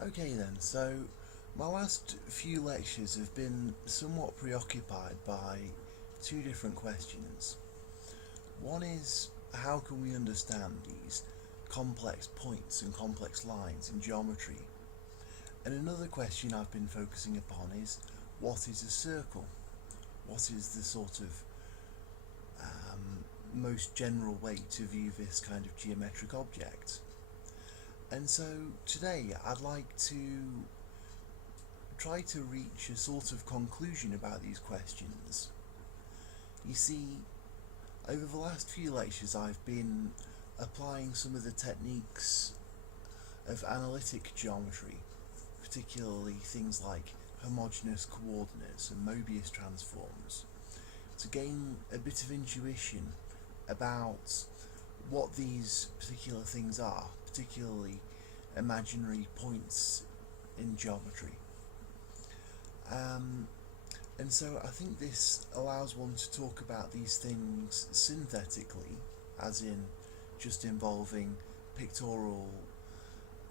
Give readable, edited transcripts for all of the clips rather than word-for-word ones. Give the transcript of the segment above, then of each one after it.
Okay then, so my last few lectures have been somewhat preoccupied by two different questions. One is, how can we understand these complex points and complex lines in geometry? And another question I've been focusing upon is, what is a circle? What is the sort of most general way to view this kind of geometric object? And so today I'd like to try to reach a sort of conclusion about these questions. You see, over the last few lectures I've been applying some of the techniques of analytic geometry, particularly things like homogeneous coordinates and Mobius transforms, to gain a bit of intuition about what these particular things are, particularly imaginary points in geometry. And so I think this allows one to talk about these things synthetically, as in just involving pictorial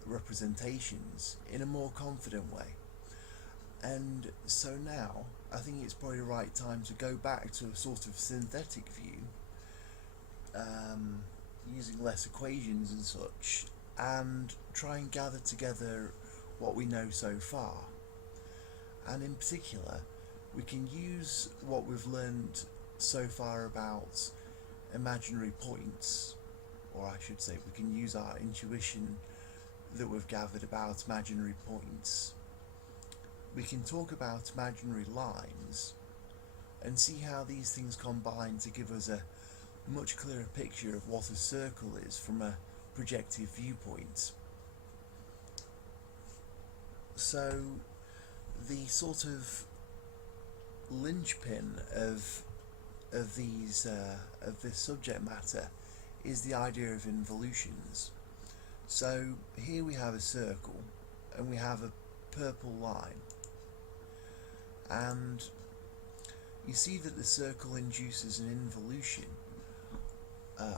representations, in a more confident way. And so now I think it's probably the right time to go back to a sort of synthetic view, using less equations and such, and try and gather together what we know so far. And in particular, we can use what we've learned so far about imaginary points, or I should say, we can use our intuition that we've gathered about imaginary points. We can talk about imaginary lines and see how these things combine to give us a much clearer picture of what a circle is from a projective viewpoint. So the sort of linchpin of this subject matter is the idea of involutions. So here we have a circle and we have a purple line, and you see that the circle induces an involution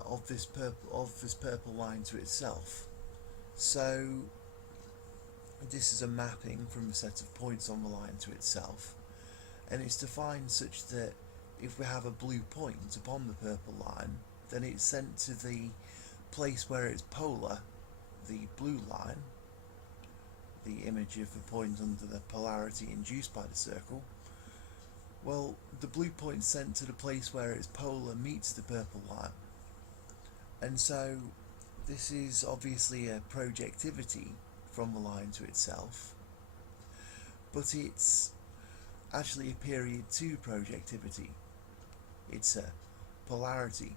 of this purple line to itself. So this is a mapping from a set of points on the line to itself, and it's defined such that if we have a blue point upon the purple line, then it's sent to the place where it's polar, the blue line, the image of the point under the polarity induced by the circle. Well, the blue point sent to the place where its polar meets the purple line. And so this is obviously a projectivity from the line to itself, but it's actually a period 2 projectivity. It's a polarity.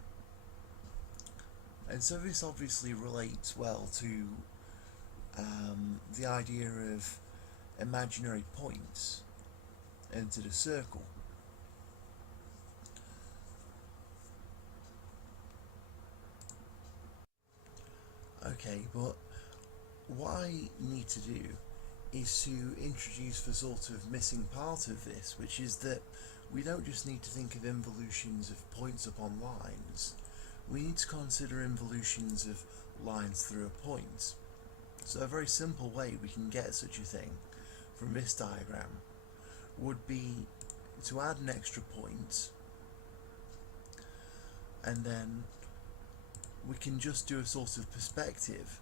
And so this obviously relates well to the idea of imaginary points into the circle. Okay, but what I need to do is to introduce the sort of missing part of this, which is that we don't just need to think of involutions of points upon lines, we need to consider involutions of lines through a point. So a very simple way we can get such a thing from this diagram would be to add an extra point, and then we can just do a sort of perspective,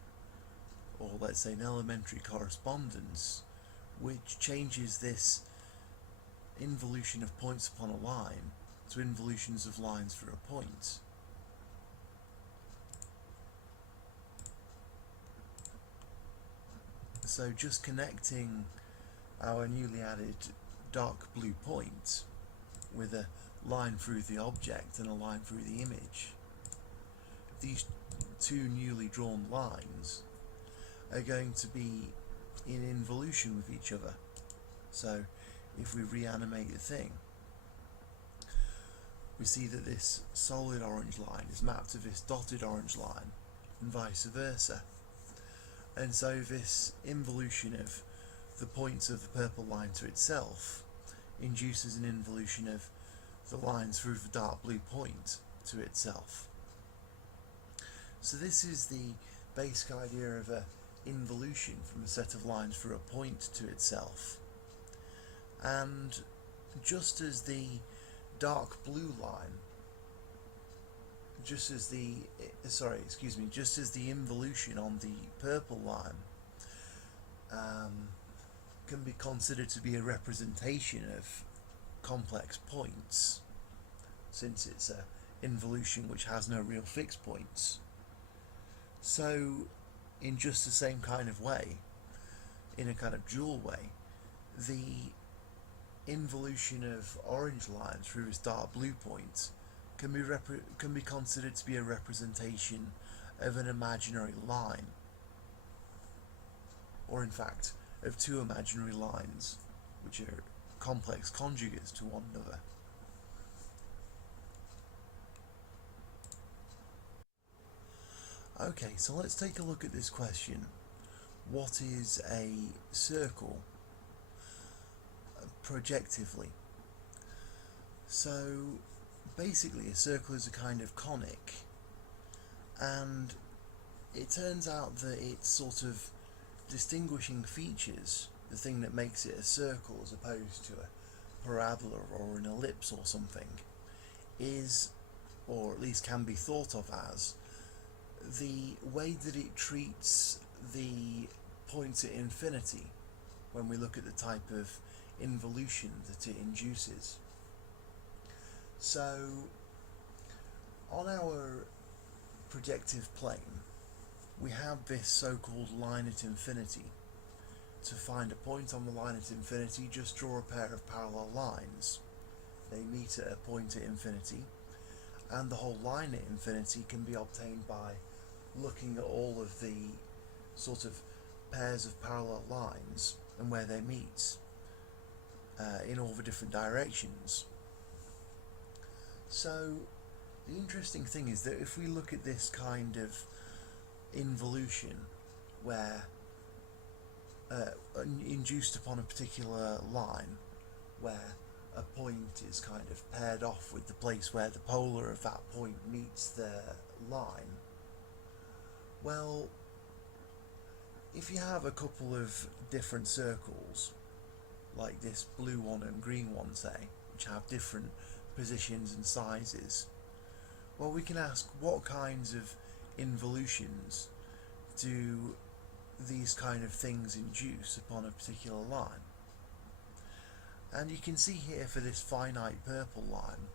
or let's say an elementary correspondence, which changes this involution of points upon a line to involutions of lines through a point. So just connecting our newly added dark blue point with a line through the object and a line through the image, these two newly drawn lines are going to be in involution with each other. So if we reanimate the thing, we see that this solid orange line is mapped to this dotted orange line, and vice versa. And so this involution of the points of the purple line to itself induces an involution of the lines through the dark blue point to itself. So this is the basic idea of a involution from a set of lines through a point to itself. And just as the dark blue line, just as the involution on the purple line can be considered to be a representation of complex points, since it's a involution which has no real fixed points. So in just the same kind of way, in a kind of dual way, the involution of orange lines through its dark blue point can be considered to be a representation of an imaginary line, or in fact of two imaginary lines which are complex conjugates to one another. Okay, so let's take a look at this question. What is a circle projectively? So basically a circle is a kind of conic, and it turns out that its sort of distinguishing features, the thing that makes it a circle as opposed to a parabola or an ellipse or something, is, or at least can be thought of as, the way that it treats the points at infinity when we look at the type of involution that it induces. So on our projective plane we have this so-called line at infinity. To find a point on the line at infinity, just draw a pair of parallel lines. They meet at a point at infinity, and the whole line at infinity can be obtained by looking at all of the sort of pairs of parallel lines and where they meet in all the different directions. So the interesting thing is that if we look at this kind of involution where induced upon a particular line where a point is kind of paired off with the place where the polar of that point meets the line, well, if you have a couple of different circles like this blue one and green one, say, which have different positions and sizes, well, we can ask what kinds of involutions do these kind of things induce upon a particular line. And you can see here for this finite purple line,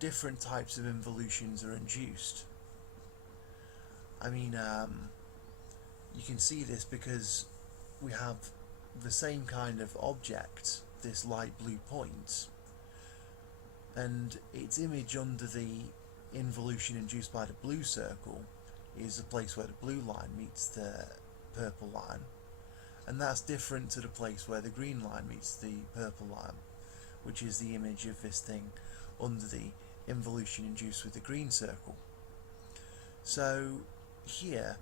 different types of involutions are induced. I mean, you can see this because we have the same kind of object, this light blue point, and its image under the involution induced by the blue circle is the place where the blue line meets the purple line, and that's different to the place where the green line meets the purple line, which is the image of this thing under the involution induced with the green circle. So here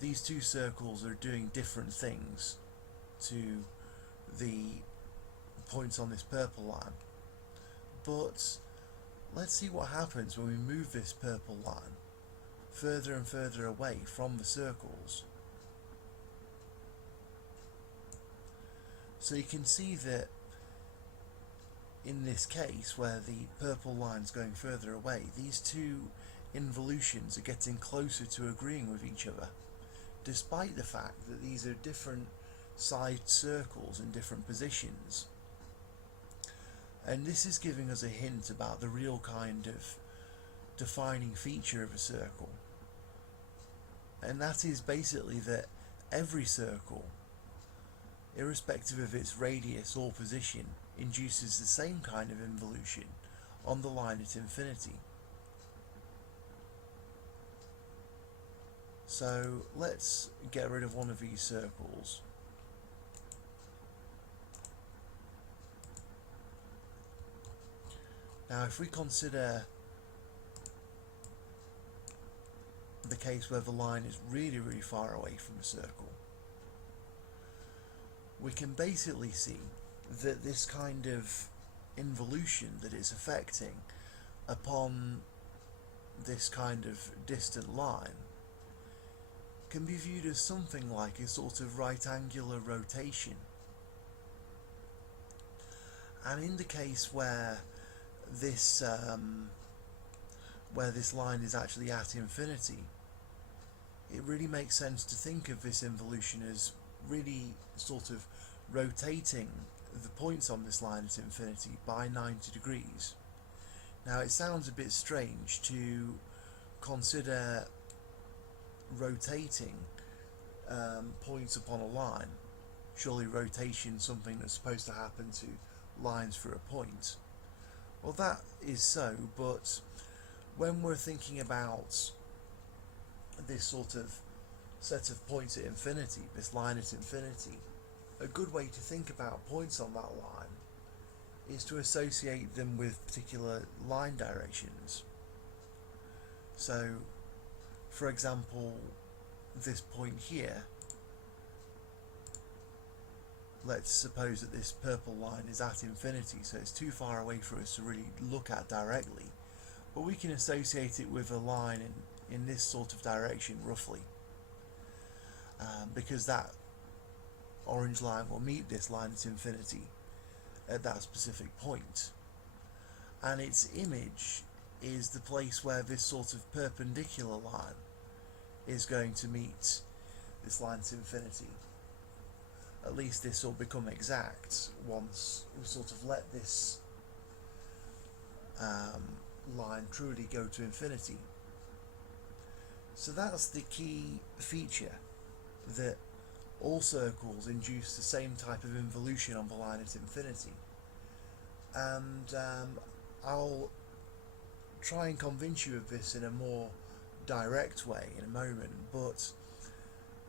these two circles are doing different things to the points on this purple line, but let's see what happens when we move this purple line further and further away from the circles. So you can see that in this case where the purple line's going further away, these two involutions are getting closer to agreeing with each other, despite the fact that these are different side circles in different positions. And this is giving us a hint about the real kind of defining feature of a circle, and that is basically that every circle, irrespective of its radius or position, induces the same kind of involution on the line at infinity. So let's get rid of one of these circles. Now if we consider the case where the line is really, really far away from a circle, we can basically see that this kind of involution that it's affecting upon this kind of distant line can be viewed as something like a sort of right angular rotation. And in the case where this line is actually at infinity, it really makes sense to think of this involution as really sort of rotating the points on this line at infinity by 90 degrees. Now it sounds a bit strange to consider rotating points upon a line. Surely rotation is something that's supposed to happen to lines for a point. Well, that is so, but when we're thinking about this sort of set of points at infinity, this line at infinity, a good way to think about points on that line is to associate them with particular line directions. So, for example, this point here, let's suppose that this purple line is at infinity, so it's too far away for us to really look at directly, but we can associate it with a line in this sort of direction roughly, because that orange line will meet this line at infinity at that specific point, and its image is the place where this sort of perpendicular line is going to meet this line at infinity. At least this will become exact once we sort of let this line truly go to infinity. So that's the key feature, that all circles induce the same type of involution on the line at infinity. And I'll try and convince you of this in a more direct way in a moment, but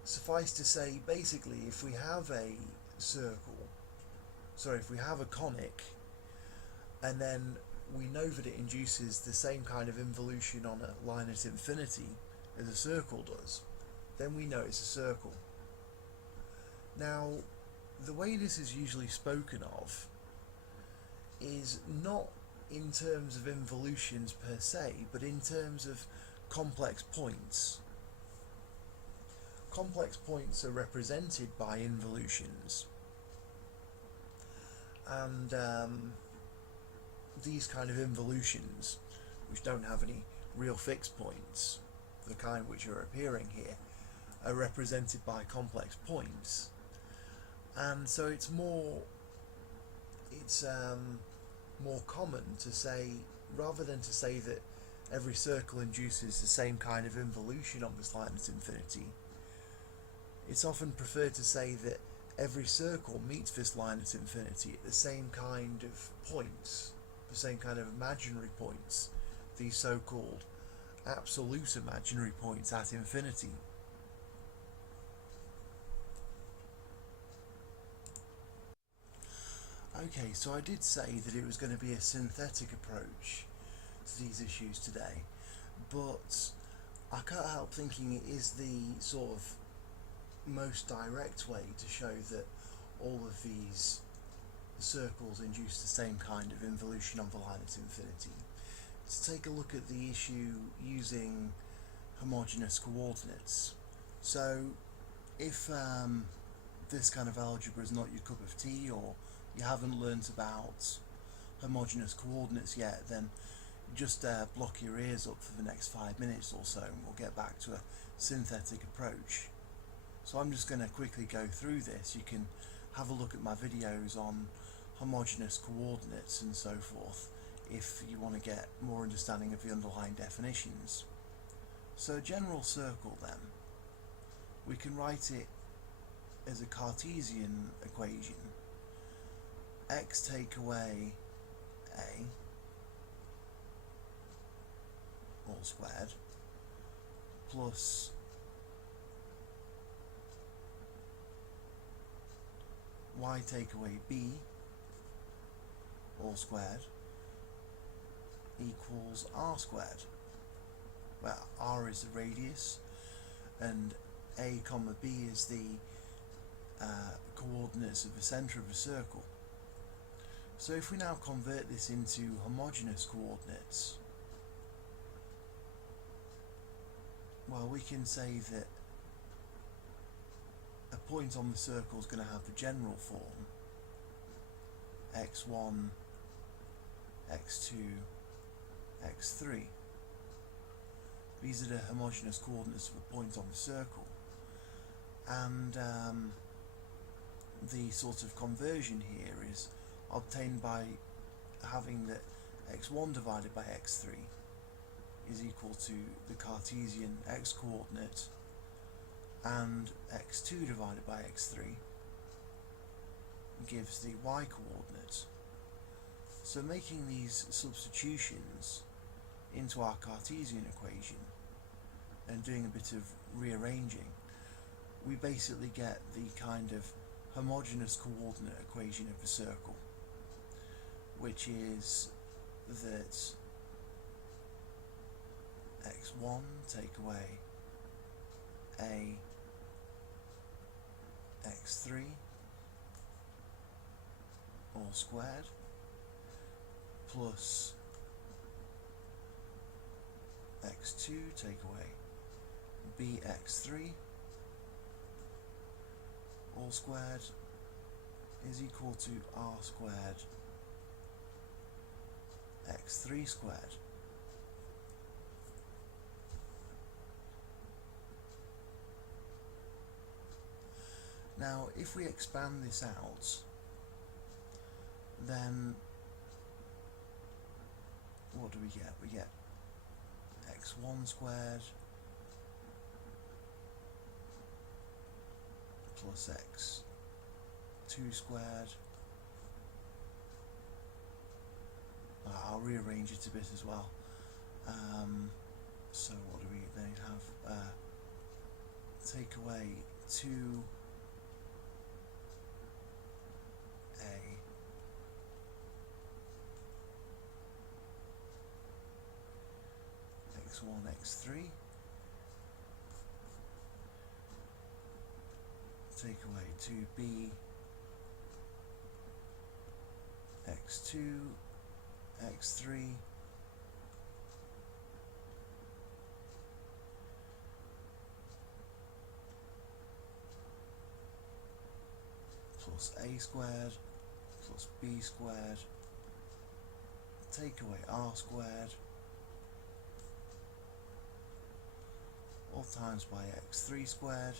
suffice to say, basically, if we have a if we have a conic, and then we know that it induces the same kind of involution on a line at infinity as a circle does, then we know it's a circle. Now, the way this is usually spoken of is not in terms of involutions per se, but in terms of complex points. Complex points are represented by involutions, and these kind of involutions, which don't have any real fixed points, the kind which are appearing here, are represented by complex points. And so it's more common to say, rather than to say that every circle induces the same kind of involution on this line at infinity, it's often preferred to say that every circle meets this line at infinity at the same kind of points, the same kind of imaginary points, these so-called absolute imaginary points at infinity. Okay, so I did say that it was going to be a synthetic approach to these issues today, but I can't help thinking it is the sort of most direct way to show that all of these circles induce the same kind of involution on the line at infinity. To take a look at the issue using homogeneous coordinates. So if this kind of algebra is not your cup of tea, or you haven't learnt about homogeneous coordinates yet, then just block your ears up for the next 5 minutes or so, and we'll get back to a synthetic approach. So I'm just going to quickly go through this. You can have a look at my videos on homogeneous coordinates and so forth if you want to get more understanding of the underlying definitions. So a general circle, then, we can write it as a Cartesian equation. X take away a all squared plus y take away b all squared equals r squared, where r is the radius and a comma b is the coordinates of the centre of the circle. So if we now convert this into homogeneous coordinates, well, we can say that a point on the circle is going to have the general form x1, x2, x3. These are the homogeneous coordinates of a point on the circle, and the sort of conversion here is obtained by having that x1 divided by x3 is equal to the Cartesian x coordinate, and x2 divided by x3 gives the y coordinate. So making these substitutions into our Cartesian equation and doing a bit of rearranging, we basically get the kind of homogeneous coordinate equation of the circle, which is that x1 take away a x3 all squared plus x2 take away bx3 all squared is equal to r squared x3 squared. Now if we expand this out, then what do we get? We get x1 squared plus x2 squared. I'll rearrange it a bit as well. So what do we then have? Take away 2 x1 x3 take away 2b x2 x3 plus a squared plus b squared take away r squared all times by x3 squared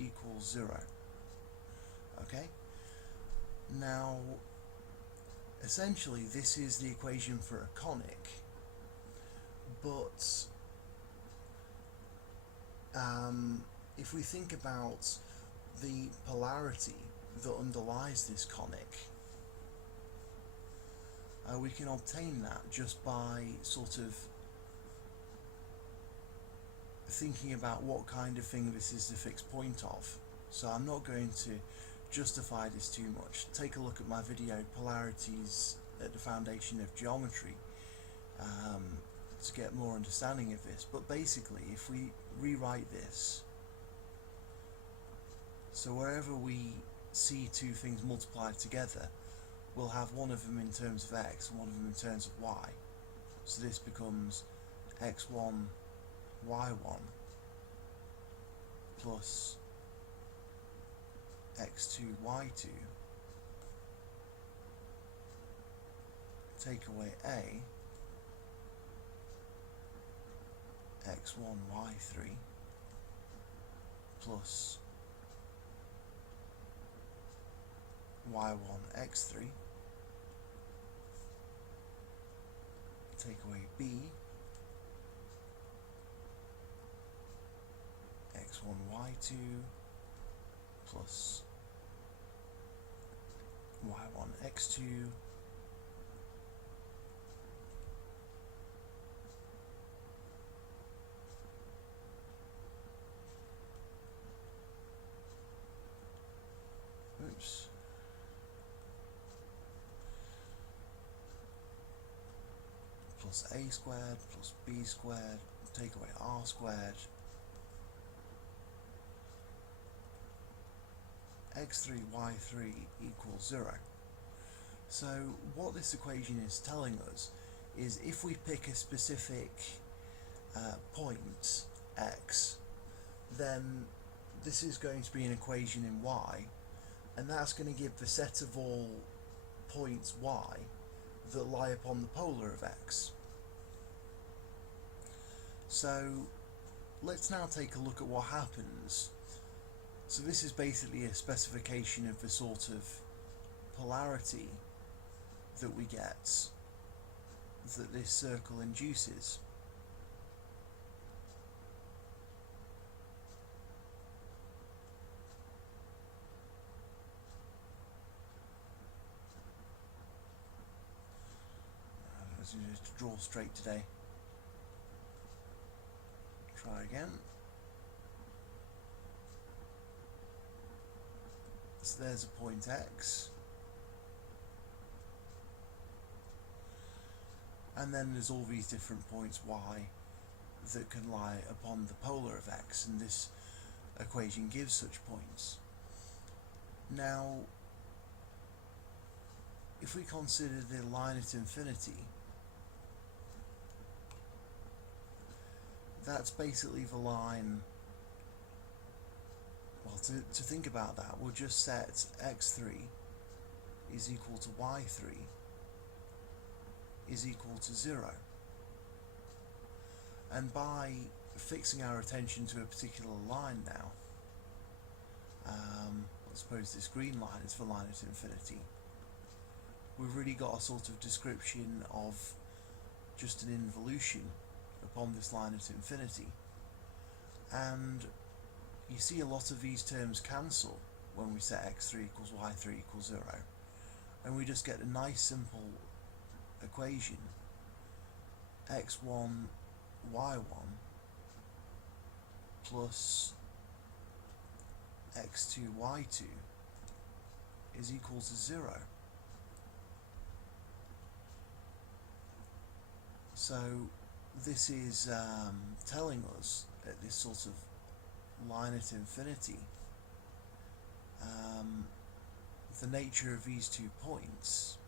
equals 0. Okay, now essentially this is the equation for a conic, but if we think about the polarity that underlies this conic, we can obtain that just by sort of thinking about what kind of thing this is the fixed point of. So I'm not going to justify this too much. Take a look at my video Polarities at the Foundation of Geometry to get more understanding of this. But basically if we rewrite this, so wherever we see two things multiplied together, we'll have one of them in terms of x and one of them in terms of y. So this becomes x1 y1 plus x2 y2 take away a x1 y3 plus y1 x3 take away b x1 y2 plus y1 x2 plus a squared plus b squared take away r squared x3 y3 equals 0. So what this equation is telling us is if we pick a specific point x, then this is going to be an equation in y, and that's going to give the set of all points y that lie upon the polar of x. So let's now take a look at what happens. So this is basically a specification of the sort of polarity that we get that this circle induces. Let's just draw straight today. Try again. So there's a point x. And then there's all these different points y that can lie upon the polar of x, and this equation gives such points. Now, if we consider the line at infinity, that's basically the line. Well, to think about that, we'll just set x3 is equal to y3 is equal to 0. And by fixing our attention to a particular line now, I suppose this green line is the line at infinity, we've really got a sort of description of just an involution upon this line at infinity. And you see a lot of these terms cancel when we set x3 equals y3 equals 0, and we just get a nice simple equation: x1 y1 plus x2 y2 is equal to 0. So this is telling us at this sort of line at infinity the nature of these 2 points.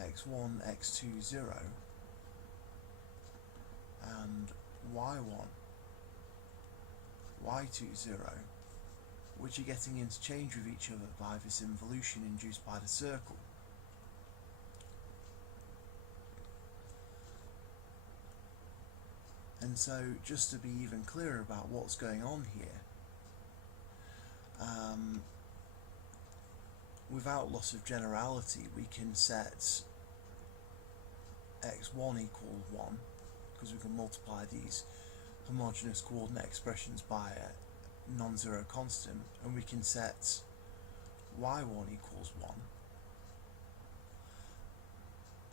x1, x2, 0 and y1, y2, 0, which are getting interchange with each other by this involution induced by the circle. And so, just to be even clearer about what's going on here, without loss of generality, we can set x1 equal 1, because we can multiply these homogeneous coordinate expressions by a non-zero constant, and we can set y1 equals 1.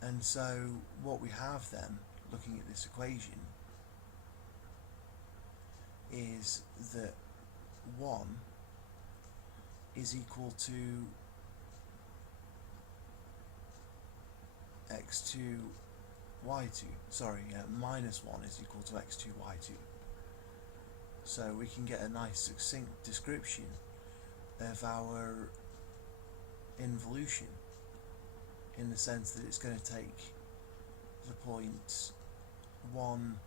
And so what we have then, looking at this equation, is that 1 is equal to x2 y2, minus 1 is equal to x2 y2. So we can get a nice succinct description of our involution, in the sense that it's going to take the point 1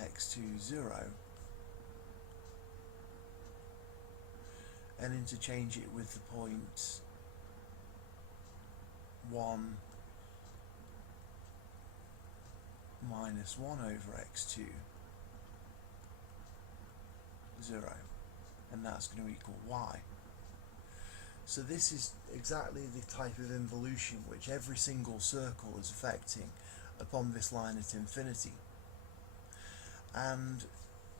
x2 0 and interchange it with the point 1 minus 1 over x2 0, and that's going to equal y. So this is exactly the type of involution which every single circle is affecting upon this line at infinity. And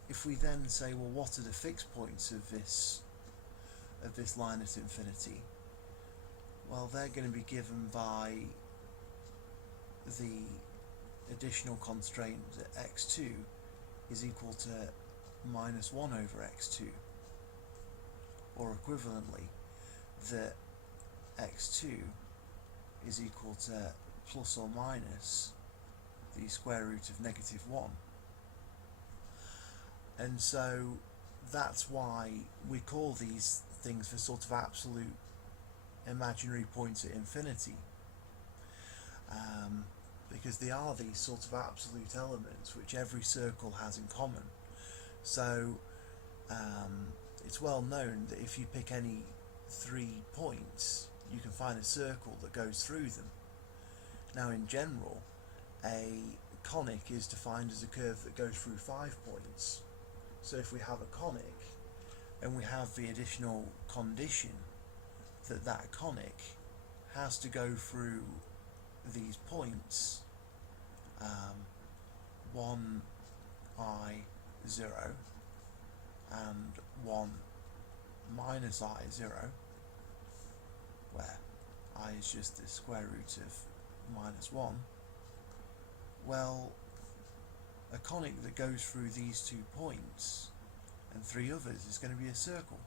if we then say, well, what are the fixed points of this line at infinity? Well, they're going to be given by the additional constraint that x2 is equal to minus 1 over x2, or equivalently that x2 is equal to plus or minus the square root of negative 1. And so that's why we call these things the sort of absolute imaginary points at infinity. because they are these sort of absolute elements which every circle has in common. So it's well known that if you pick any 3 points, you can find a circle that goes through them. Now, in general, a conic is defined as a curve that goes through 5 points. So if we have a conic and we have the additional condition that that conic has to go through these points, 1 I0 and 1 minus I0, where I is just the square root of minus 1, well, a conic that goes through these 2 points and 3 others is going to be a circle.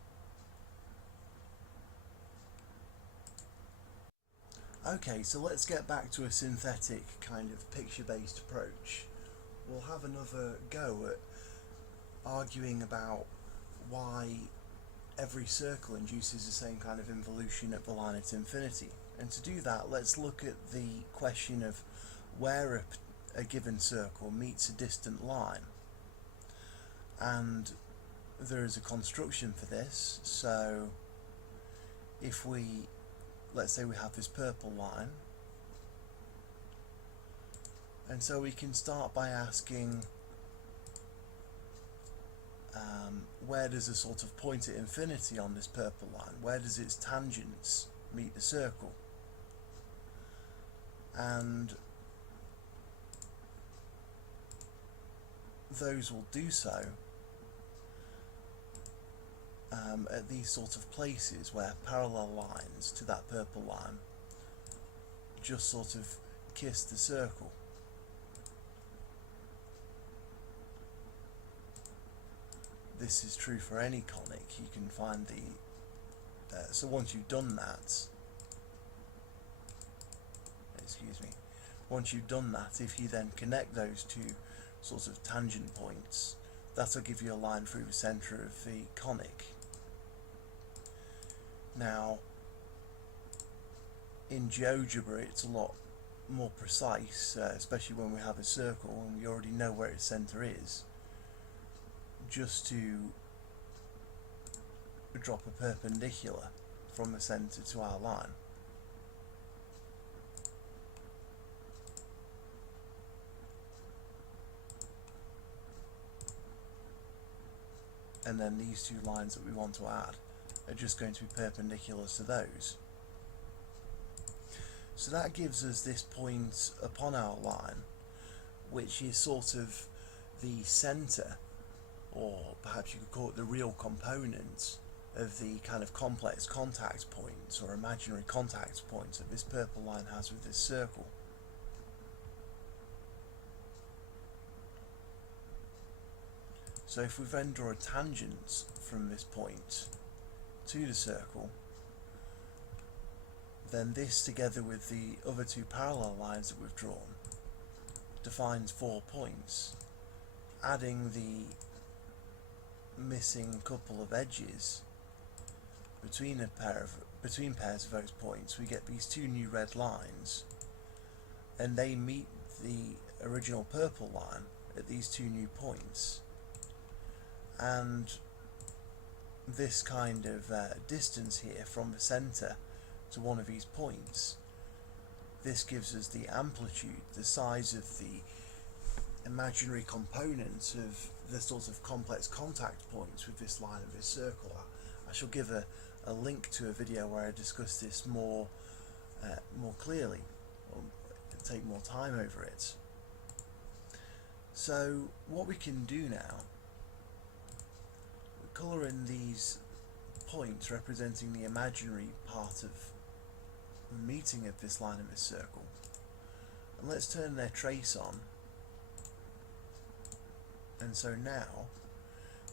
Okay, so let's get back to a synthetic kind of picture-based approach. We'll have another go at arguing about why every circle induces the same kind of involution at the line at infinity. And to do that, let's look at the question of where a given circle meets a distant line. And there is a construction for this. So if let's say we have this purple line, and so we can start by asking where does a sort of point at infinity on this purple line, where does its tangents meet the circle? And those will do so at these sort of places where parallel lines to that purple line just sort of kiss the circle. This is true for any conic. You can find so once you've done that, once you've done that, if you then connect those 2 sorts of tangent points, that'll give you a line through the centre of the conic. Now, in GeoGebra it's a lot more precise, especially when we have a circle and we already know where its centre is, just to drop a perpendicular from the centre to our line. And then these 2 lines that we want to add are just going to be perpendicular to those. So that gives us this point upon our line, which is sort of the centre, or perhaps you could call it the real component of the kind of complex contact points or imaginary contact points that this purple line has with this circle. So if we then draw a tangent from this point to the circle, then this, together with the other 2 parallel lines that we've drawn, defines 4 points. Adding the missing couple of edges between pairs of those points, we get these 2 new red lines, and they meet the original purple line at these 2 new points. And this kind of distance here from the centre to one of these points, this gives us the amplitude, the size of the imaginary components of the sort of complex contact points with this line of this circle. I shall give a link to a video where I discuss this more clearly, or take more time over it. So what we can do now, we colour in these points representing the imaginary part of the meeting of this line of this circle, and let's turn their trace on. And so now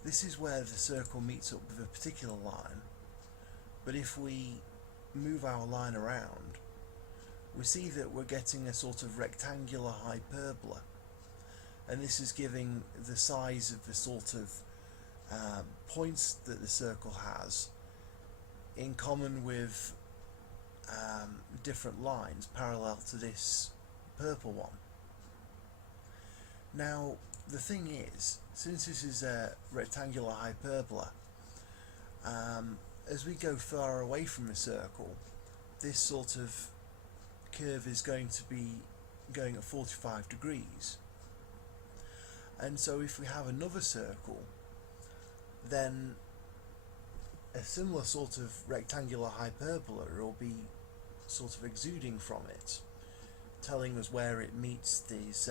this is where the circle meets up with a particular line, but if we move our line around, we see that we're getting a sort of rectangular hyperbola, and this is giving the size of the sort of points that the circle has in common with different lines parallel to this purple one. Now the thing is, since this is a rectangular hyperbola, as we go far away from a circle, this sort of curve is going to be going at 45 degrees. And so if we have another circle, then a similar sort of rectangular hyperbola will be sort of exuding from it, telling us where it meets these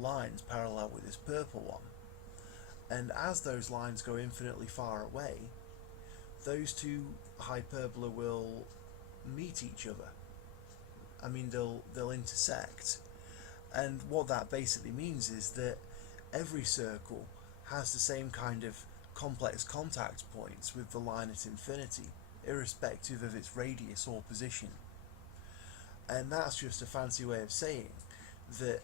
lines parallel with this purple one. And as those lines go infinitely far away, those two hyperbola will meet each other. I mean, they'll intersect. And what that basically means is that every circle has the same kind of complex contact points with the line at infinity, irrespective of its radius or position. And that's just a fancy way of saying that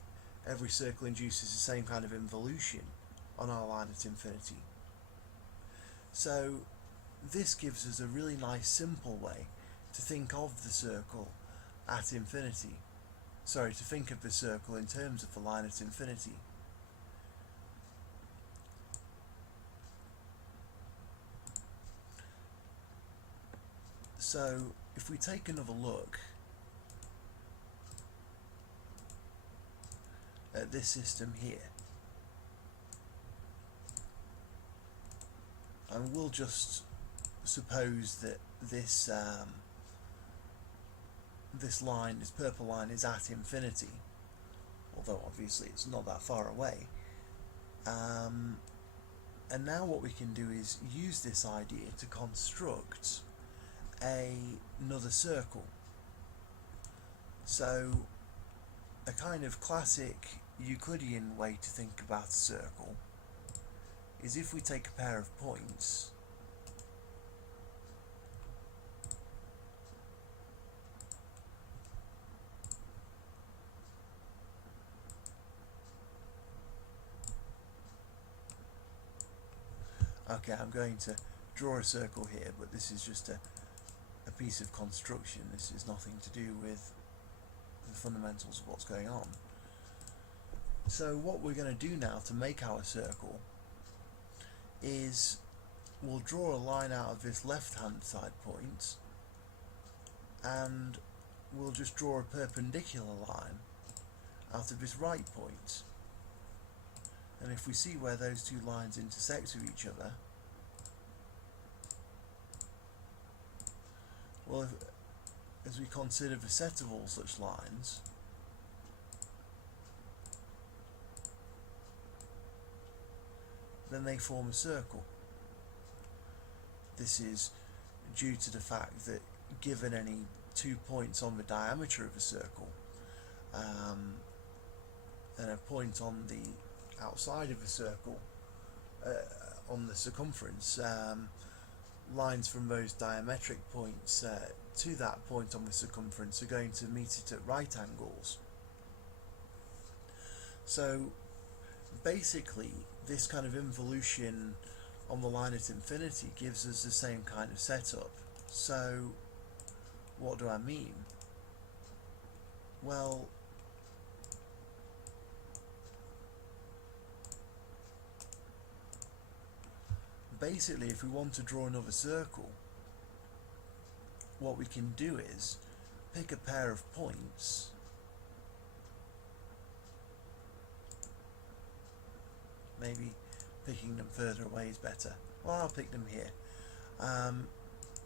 every circle induces the same kind of involution on our line at infinity. So this gives us a really nice simple way to think of the circle at infinity. Sorry, to think of the circle in terms of the line at infinity. So if we take another look at this system here, and we'll just suppose that this this line, this purple line, is at infinity, although obviously it's not that far away. And now what we can do is use this idea to construct another circle. So a kind of classic Euclidean way to think about a circle is if we take a pair of points Okay, I'm going to draw a circle here, but this is just a piece of construction. This is nothing to do with the fundamentals of what's going on. So what we're going to do now to make our circle is we'll draw a line out of this left hand side point, and we'll just draw a perpendicular line out of this right point. And if we see where those two lines intersect with each other, well, as we consider the set of all such lines, then they form a circle. This is due to the fact that given any 2 points on the diameter of a circle, and a point on the outside of a circle, on the circumference, lines from those diametric points to that point on the circumference are going to meet it at right angles. So basically this kind of involution on the line at infinity gives us the same kind of setup. So what do I mean? Well, basically if we want to draw another circle, what we can do is pick a pair of points maybe picking them further away is better. Well, I'll pick them here.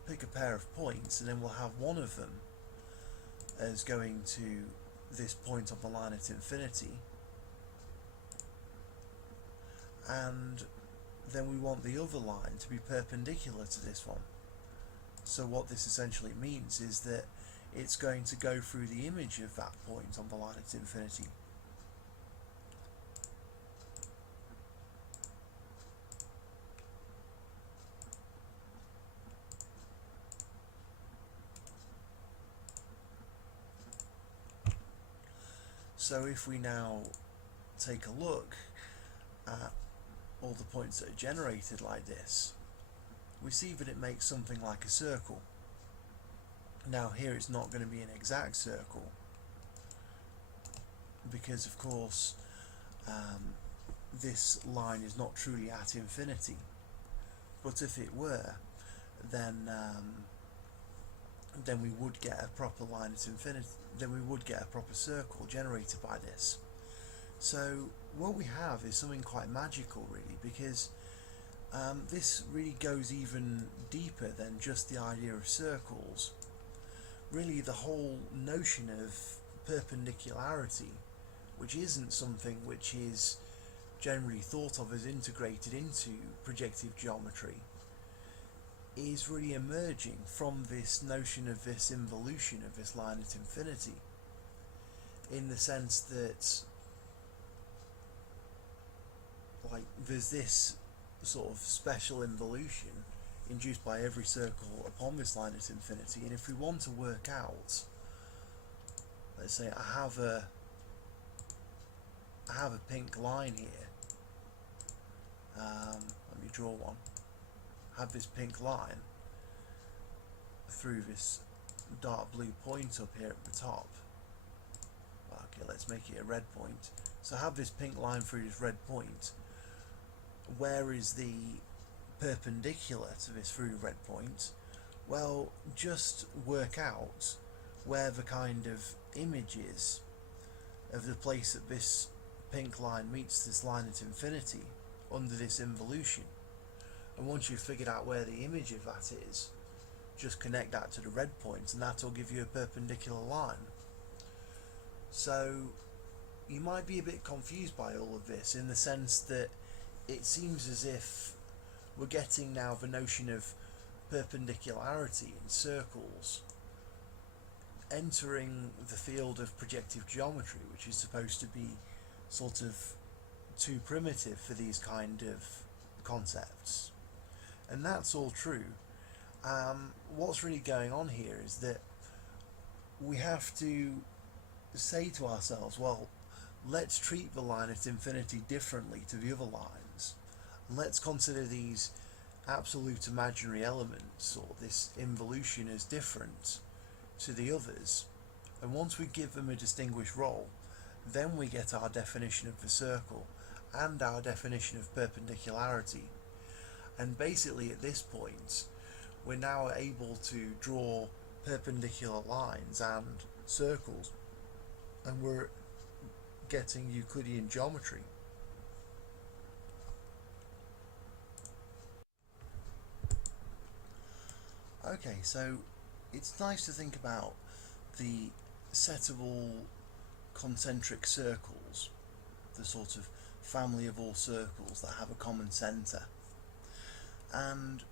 Pick a pair of points, and then we'll have one of them as going to this point on the line at infinity, and then we want the other line to be perpendicular to this one. So what this essentially means is that it's going to go through the image of that point on the line at infinity. So if we now take a look at all the points that are generated like this, we see that it makes something like a circle. Now here it's not going to be an exact circle, because of course this line is not truly at infinity. But if it were, then we would get a proper line at infinity. Then we would get a proper circle generated by this. So what we have is something quite magical, really, because this really goes even deeper than just the idea of circles. Really, the whole notion of perpendicularity, which isn't something which is generally thought of as integrated into projective geometry, is really emerging from this notion of this involution of this line at infinity, in the sense that there's this sort of special involution induced by every circle upon this line at infinity, and if we want to work out, let's say I have a pink line here, let me draw one. I have this pink line through this dark blue point up here at the top. Okay, let's make it a red point. So I have this pink line through this red point. Where is the perpendicular to this through the red point? Well, just work out where the kind of image is of the place that this pink line meets this line at infinity under this involution. And once you've figured out where the image of that is, just connect that to the red point and that will give you a perpendicular line. So you might be a bit confused by all of this, in the sense that it seems as if we're getting now the notion of perpendicularity in circles entering the field of projective geometry, which is supposed to be sort of too primitive for these kind of concepts. And that's all true. What's really going on here is that we have to say to ourselves, well, let's treat the line at infinity differently to the other lines. Let's consider these absolute imaginary elements, or this involution, as different to the others. And once we give them a distinguished role, then we get our definition of the circle and our definition of perpendicularity. And basically at this point, we're now able to draw perpendicular lines and circles, and we're getting Euclidean geometry. Okay, so it's nice to think about the set of all concentric circles, the sort of family of all circles that have a common centre. And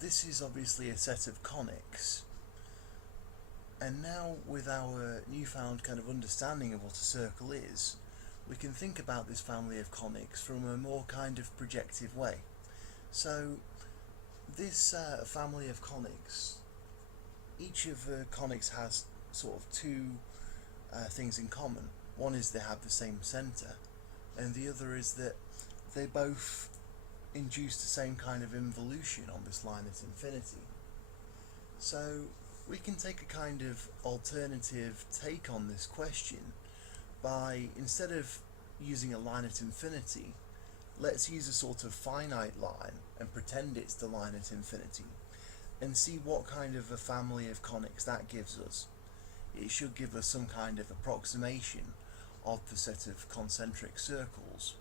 this is obviously a set of conics. And now, with our newfound kind of understanding of what a circle is, we can think about this family of conics from a more kind of projective way. So this family of conics, each of the conics has sort of two things in common. One is they have the same centre, and the other is that they both induce the same kind of involution on this line at infinity. So we can take a kind of alternative take on this question by, instead of using a line at infinity, let's use a sort of finite line and pretend it's the line at infinity, and see what kind of a family of conics that gives us. It should give us some kind of approximation of the set of concentric circles.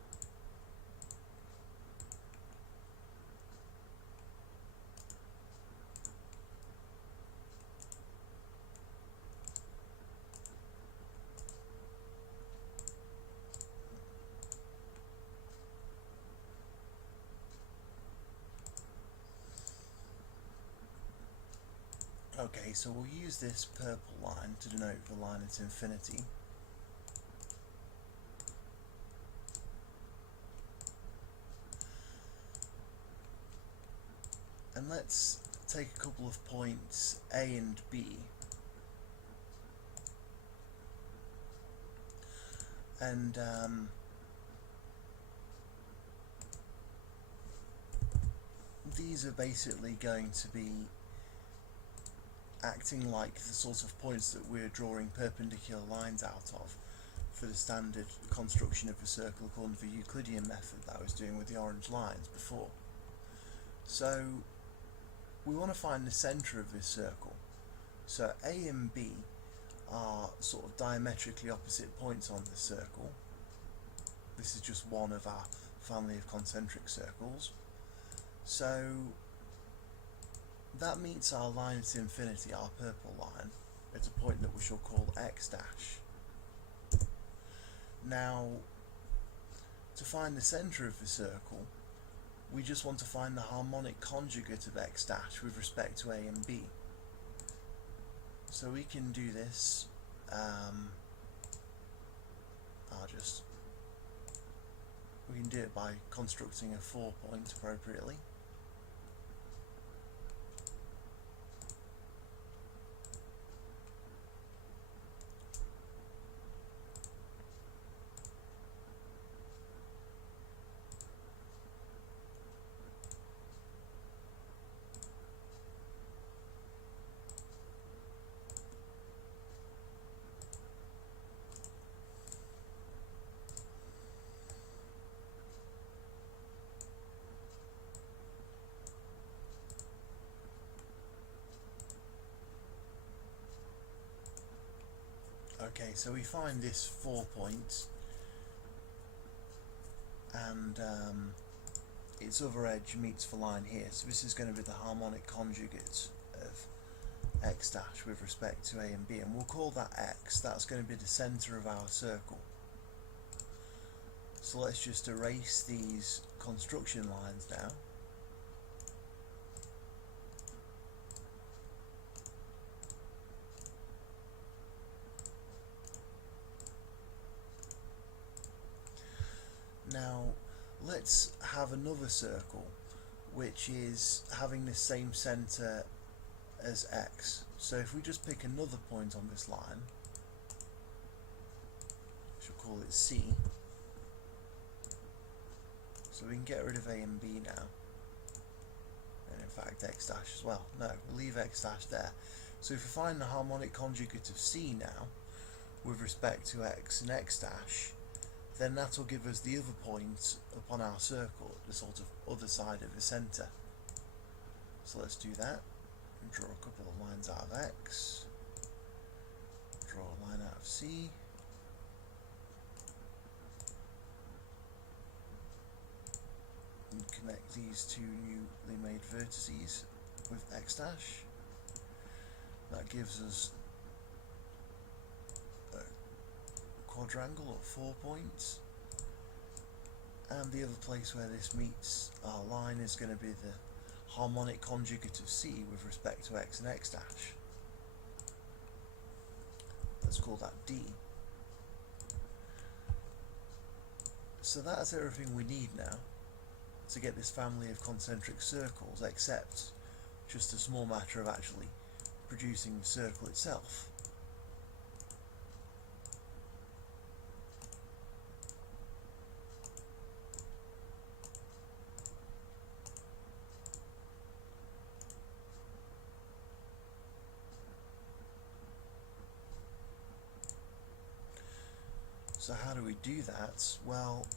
Okay, so we'll use this purple line to denote the line at infinity. And let's take a couple of points A and B. And these are basically going to be acting like the sort of points that we're drawing perpendicular lines out of. for the standard construction of a circle according to the Euclidean method that I was doing with the orange lines before. So we want to find the centre of this circle. So A and B are sort of diametrically opposite points on the circle. This is just one of our family of concentric circles. So that meets our line to infinity, our purple line, at a point that we shall call x dash. Now, to find the centre of the circle, we just want to find the harmonic conjugate of x dash with respect to A and B. So we can do this, we can do it by constructing a 4-point appropriately. Okay, so we find this 4 points and its other edge meets the line here, so this is going to be the harmonic conjugate of x dash with respect to A and B, and we'll call that x. That's going to be the centre of our circle. So let's just erase these construction lines now. Now let's have another circle which is having the same centre as x. So if we just pick another point on this line, we shall call it C. So we can get rid of A and B now, and in fact x dash as well. No, we'll leave x dash there. So if we find the harmonic conjugate of C now with respect to x and x dash, then that will give us the other point upon our circle, the sort of other side of the centre. So let's do that. And draw a couple of lines out of x, draw a line out of C, and connect these two newly made vertices with x dash. That gives us quadrangle of 4 points, and the other place where this meets our line is going to be the harmonic conjugate of C with respect to x and x dash. Let's call that D. So that's everything we need now to get this family of concentric circles, except just a small matter of actually producing the circle itself. So how do we do that? Well,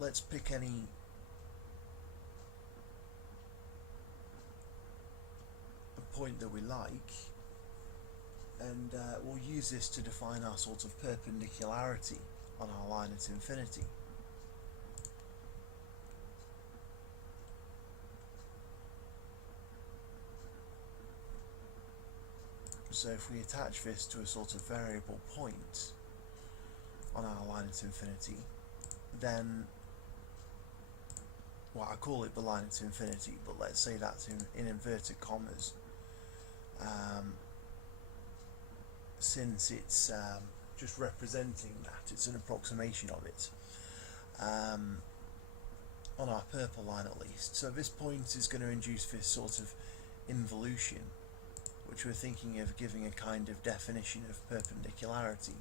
let's pick any point that we like, and we'll use this to define our sort of perpendicularity on our line at infinity. So if we attach this to a sort of variable point on our line at infinity, then, well, I call it the line at infinity, but let's say that's in inverted commas, since it's just representing that, it's an approximation of it, on our purple line at least. So this point is going to induce this sort of involution, which we're thinking of giving a kind of definition of perpendicularity.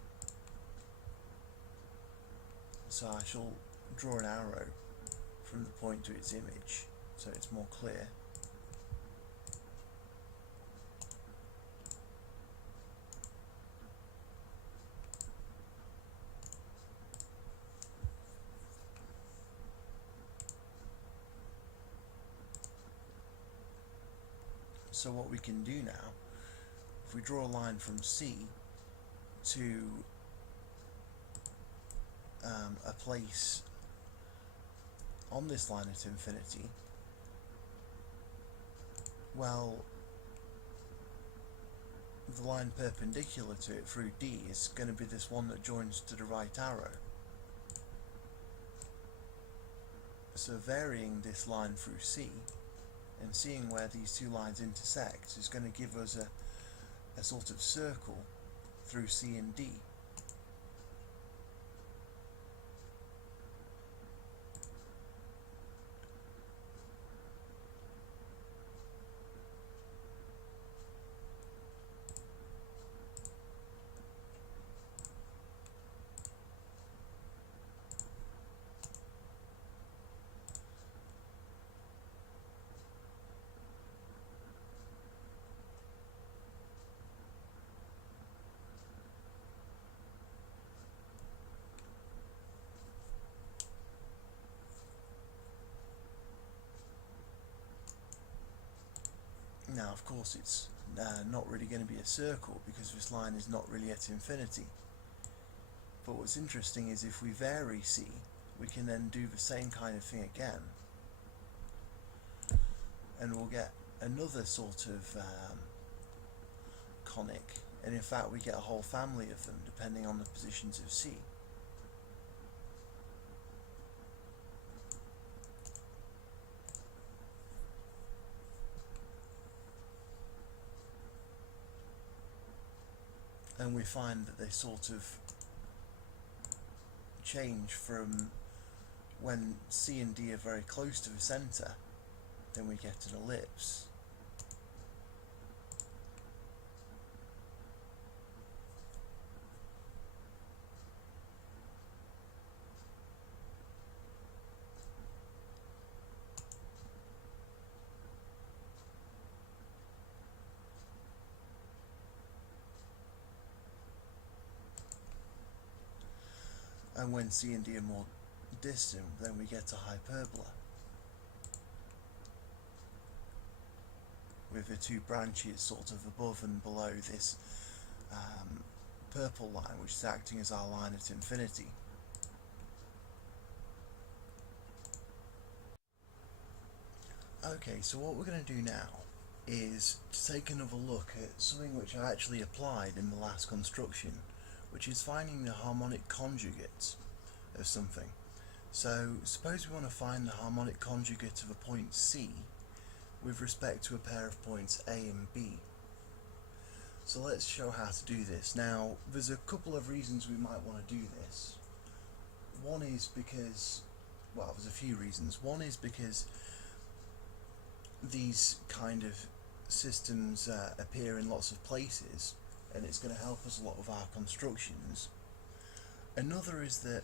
So I shall draw an arrow from the point to its image so it's more clear. So what we can do now, if we draw a line from C to a place on this line at infinity, well, the line perpendicular to it through D is going to be this one that joins to the right arrow. So varying this line through C and seeing where these two lines intersect is going to give us a sort of circle through C and D. Now, of course, it's not really going to be a circle because this line is not really at infinity. But what's interesting is if we vary C, we can then do the same kind of thing again, and we'll get another sort of conic, and in fact we get a whole family of them depending on the positions of C. And we find that they sort of change from when C and D are very close to the centre, then we get an ellipse. And when C and D are more distant, then we get a hyperbola with the two branches sort of above and below this purple line, which is acting as our line at infinity. Okay, so what we're going to do now is to take another look at something which I actually applied in the last construction, which is finding the harmonic conjugate of something. So suppose we want to find the harmonic conjugate of a point C with respect to a pair of points A and B. So let's show how to do this. Now, there's a couple of reasons we might want to do this. One is because, well, there's a few reasons. One is because these kind of systems appear in lots of places, and it's going to help us a lot with our constructions. Another is that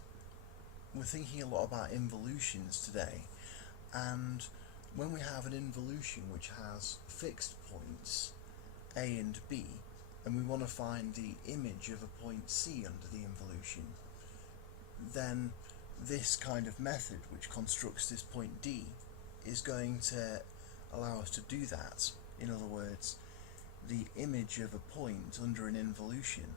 we're thinking a lot about involutions today, and when we have an involution which has fixed points A and B, and we want to find the image of a point C under the involution, then this kind of method which constructs this point D is going to allow us to do that. In other words, the image of a point under an involution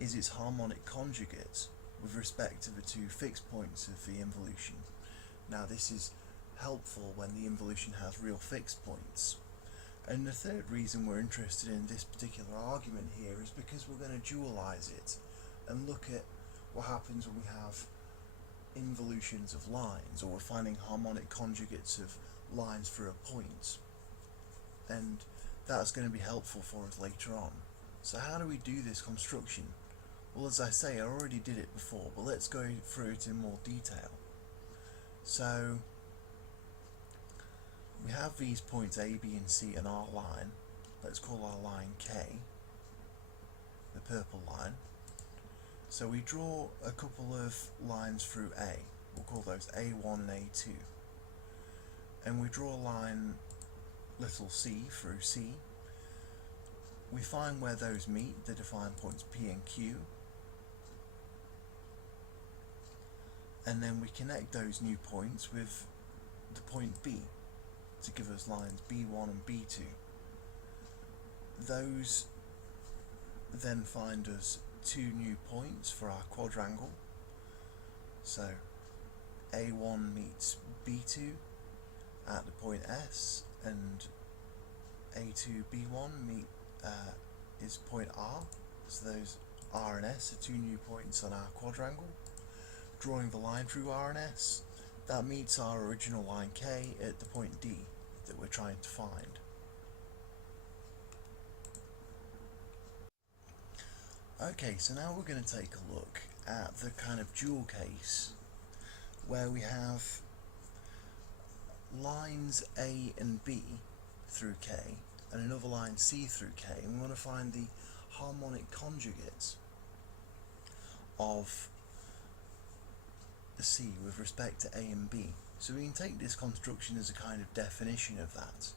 is its harmonic conjugate with respect to the two fixed points of the involution. Now, this is helpful when the involution has real fixed points. And the third reason we're interested in this particular argument here is because we're going to dualize it and look at what happens when we have involutions of lines, or we're finding harmonic conjugates of lines for a point. And that's going to be helpful for us later on. So how do we do this construction? Well, as I say, I already did it before, but let's go through it in more detail. So we have these points A, B and C in our line. Let's call our line K, the purple line. So we draw a couple of lines through A. We'll call those A1 and A2. And we draw a line little c through C. We find where those meet, the defined points P and Q. And then we connect those new points with the point B to give us lines B1 and B2. those then find us two new points for our quadrangle. So A1 meets B2 at the point S, and A2 B1 meet is point R. So those R and S are two new points on our quadrangle. Drawing the line through R and S, that meets our original line K at the point D that we're trying to find. Okay, so now we're going to take a look at the kind of dual case where we have lines A and B through K and another line C through K, and we want to find the harmonic conjugates of C with respect to A and B. So we can take this construction as a kind of definition of that,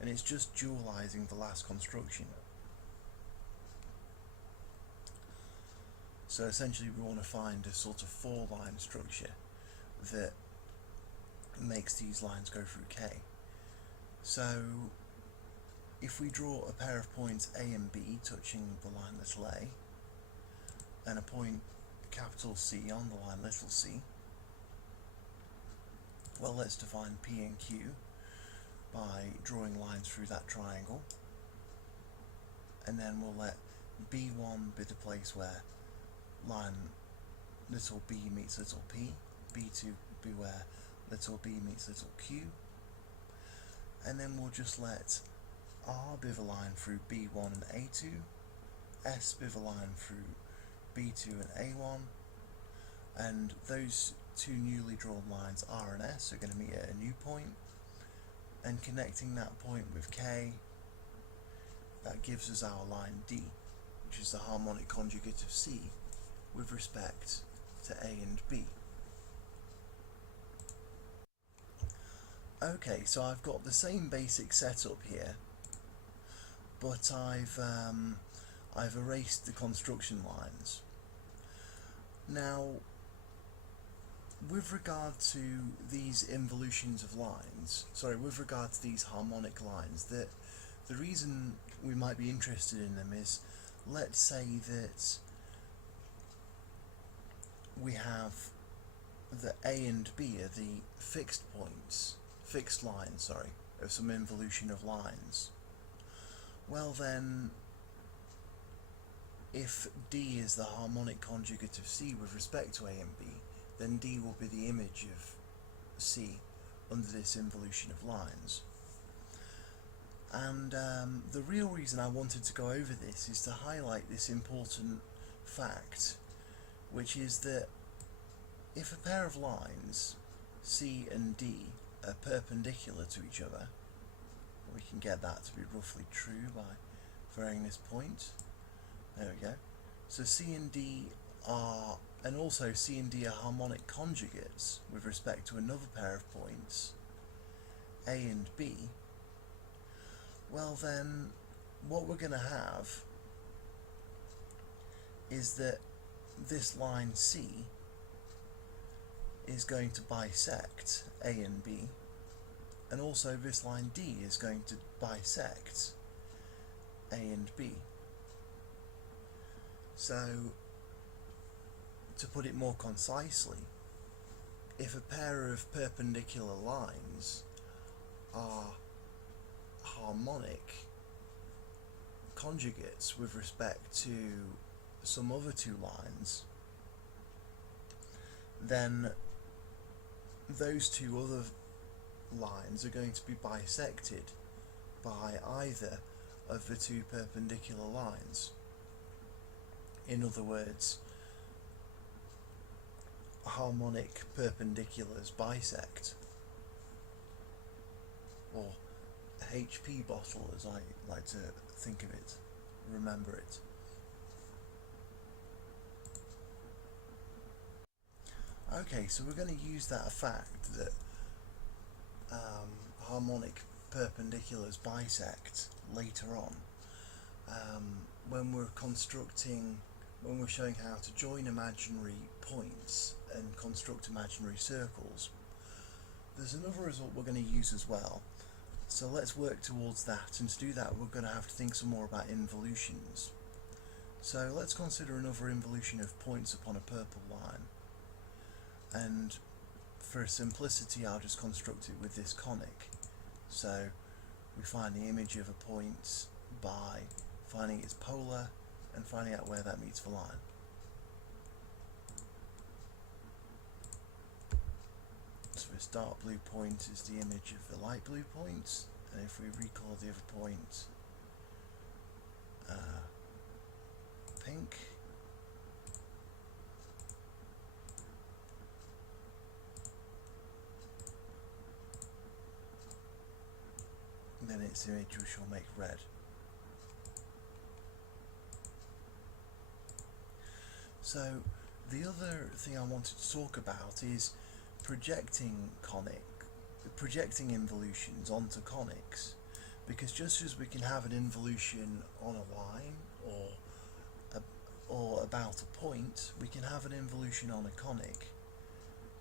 and it's just dualizing the last construction. So essentially we want to find a sort of four-line structure that makes these lines go through K. So if we draw a pair of points A and B touching the line little a, and a point capital C on the line little c, well, let's define P and Q by drawing lines through that triangle, and then we'll let B1 be the place where line little b meets little p, B2 be where little b meets little q, and then we'll just let R be the line through B1 and A2, S be the line through B2 and A1, and those two newly drawn lines R and S are going to meet at a new point, and connecting that point with K, that gives us our line D, which is the harmonic conjugate of C with respect to A and B. Okay, so I've got the same basic setup here, but I've erased the construction lines. Now, with regard to these involutions of lines, with regard to these harmonic lines, the reason we might be interested in them is, let's say that we have that A and B are the fixed lines, of some involution of lines. Well then, if D is the harmonic conjugate of C with respect to A and B, then D will be the image of C under this involution of lines. And the real reason I wanted to go over this is to highlight this important fact, which is that if a pair of lines, C and D, are perpendicular to each other, we can get that to be roughly true by varying this point. There we go. So C and D are, and also C and D are harmonic conjugates with respect to another pair of points, A and B. Well then, what we're going to have is that this line C is going to bisect A and B, and also this line D is going to bisect A and B. So, to put it more concisely, if a pair of perpendicular lines are harmonic conjugates with respect to some other two lines, then those two other lines are going to be bisected by either of the two perpendicular lines. In other words, harmonic perpendiculars bisect, or HP bottle as I like to think of it, remember it. Okay, so we're going to use that fact that harmonic perpendiculars bisect later on when we're showing how to join imaginary points and construct imaginary circles. There's another result we're going to use as well So let's work towards that, and to do that we're going to have to think some more about involutions. So let's consider another involution of points upon a purple line, and for simplicity I'll just construct it with this conic. So we find the image of a point by finding its polar and finding out where that meets the line. So this dark blue point is the image of the light blue point, and if we recall the other point, pink, then its image we shall make red. So the other thing I wanted to talk about is projecting involutions onto conics, because just as we can have an involution on a line or about a point, we can have an involution on a conic.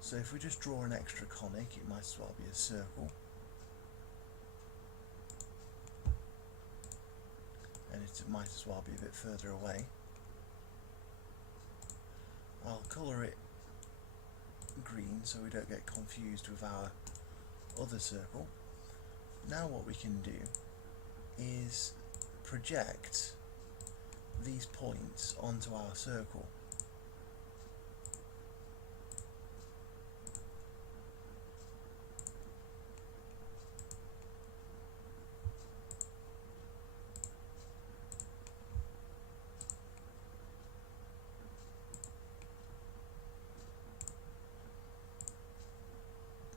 So if we just draw an extra conic, it might as well be a circle, and it might as well be a bit further away. I'll colour it green so we don't get confused with our other circle. Now what we can do is project these points onto our circle.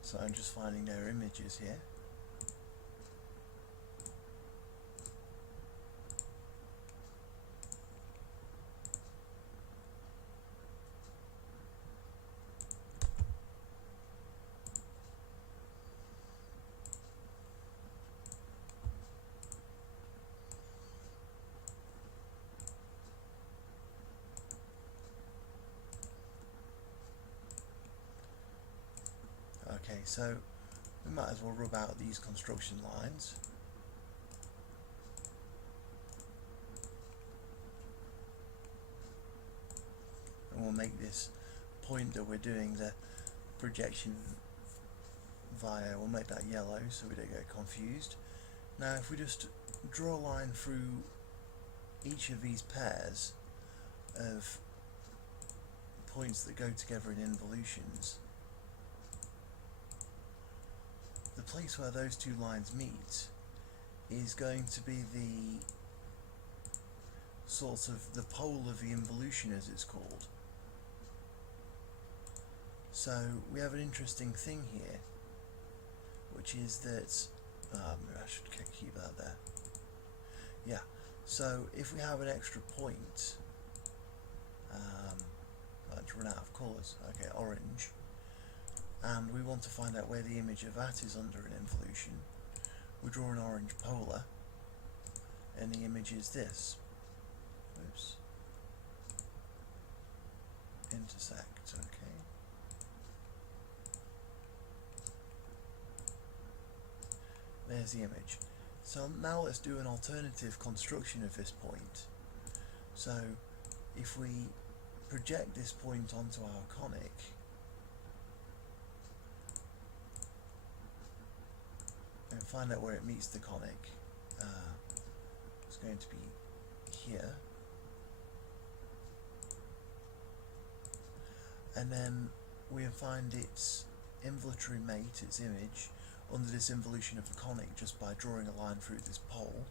So I'm just finding their images here. Okay, so we might as well rub out these construction lines. And we'll make this point that we're doing the projection via, we'll make that yellow so we don't get confused. Now if we just draw a line through each of these pairs of points that go together in involutions, the place where those two lines meet is going to be the sort of the pole of the involution, as it's called. So we have an interesting thing here, which is that I should keep that there. Yeah, so if we have an extra point, let's run out of colours, okay, orange, and we want to find out where the image of that is under an involution, we draw an orange polar, and the image is this. Oops. Intersect, okay. There's the image. So now let's do an alternative construction of this point. So if we project this point onto our conic, and find out where it meets the conic, it's going to be here, and then we find its involutory mate, its image, under this involution of the conic just by drawing a line through this pole,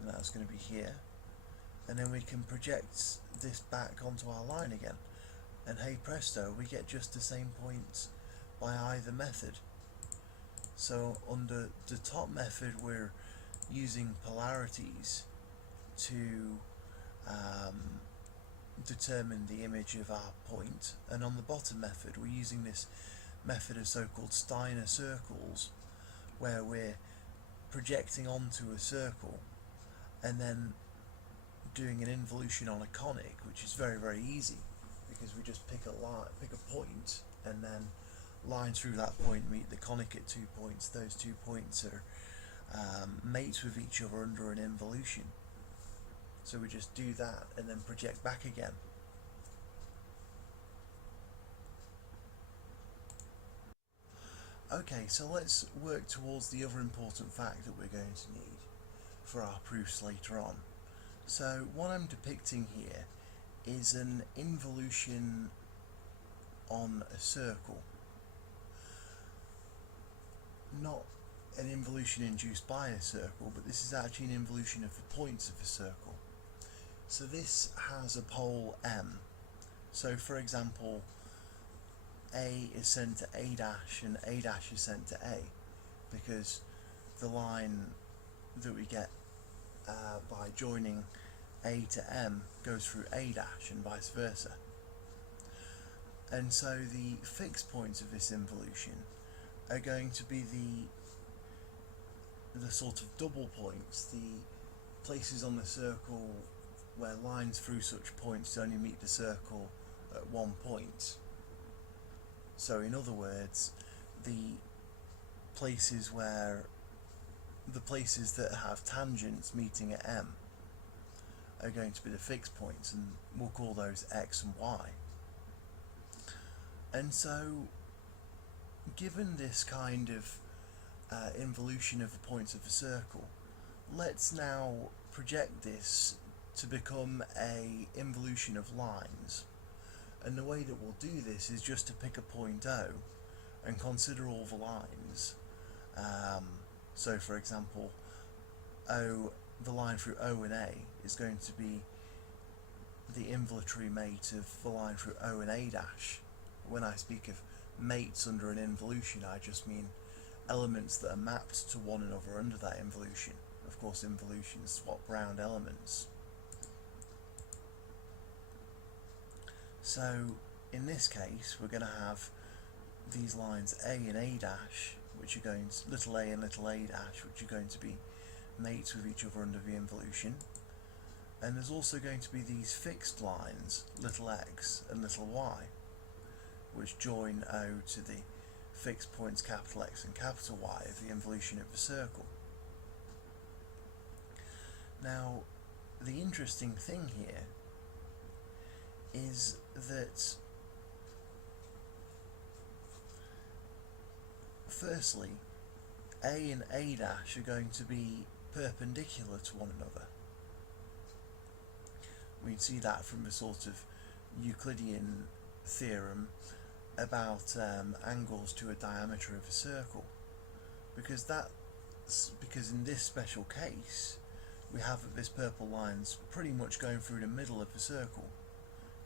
and that's going to be here, and then we can project this back onto our line again, and hey presto, we get just the same point by either method. So under the top method we're using polarities to determine the image of our point, and on the bottom method we're using this method of so-called Steiner circles, where we're projecting onto a circle and then doing an involution on a conic, which is very, very easy because we just pick a line, pick a point, and then line through that point meet the conic at 2 points, those 2 points are mates with each other under an involution. So we just do that and then project back again. Okay, so let's work towards the other important fact that we're going to need for our proofs later on. So what I'm depicting here is an involution on a circle, not an involution induced by a circle, but this is actually an involution of the points of a circle. So this has a pole M. So for example, A is sent to A dash and A dash is sent to A, because the line that we get by joining A to M goes through A dash and vice versa. And so the fixed points of this involution are going to be the sort of double points, the places on the circle where lines through such points only meet the circle at one point. So in other words, the places that have tangents meeting at M are going to be the fixed points, and we'll call those X and Y. And so, given this kind of involution of the points of a circle, let's now project this to become a involution of lines. And the way that we'll do this is just to pick a point O and consider all the lines. So for example, the line through O and A is going to be the involutory mate of the line through O and A dash. When I speak of mates under an involution, I just mean elements that are mapped to one another under that involution. Of course, involutions swap round elements. So in this case, we're going to have these lines A and A dash, which are going to, little a and little a dash, which are going to be mates with each other under the involution. And there's also going to be these fixed lines, little x and little y, which join O to the fixed points capital X and capital Y of the involution of the circle. Now, the interesting thing here is that firstly, A and A dash are going to be perpendicular to one another. We see that from the sort of Euclidean theorem about angles to a diameter of a circle, because in this special case we have this purple line's pretty much going through the middle of the circle.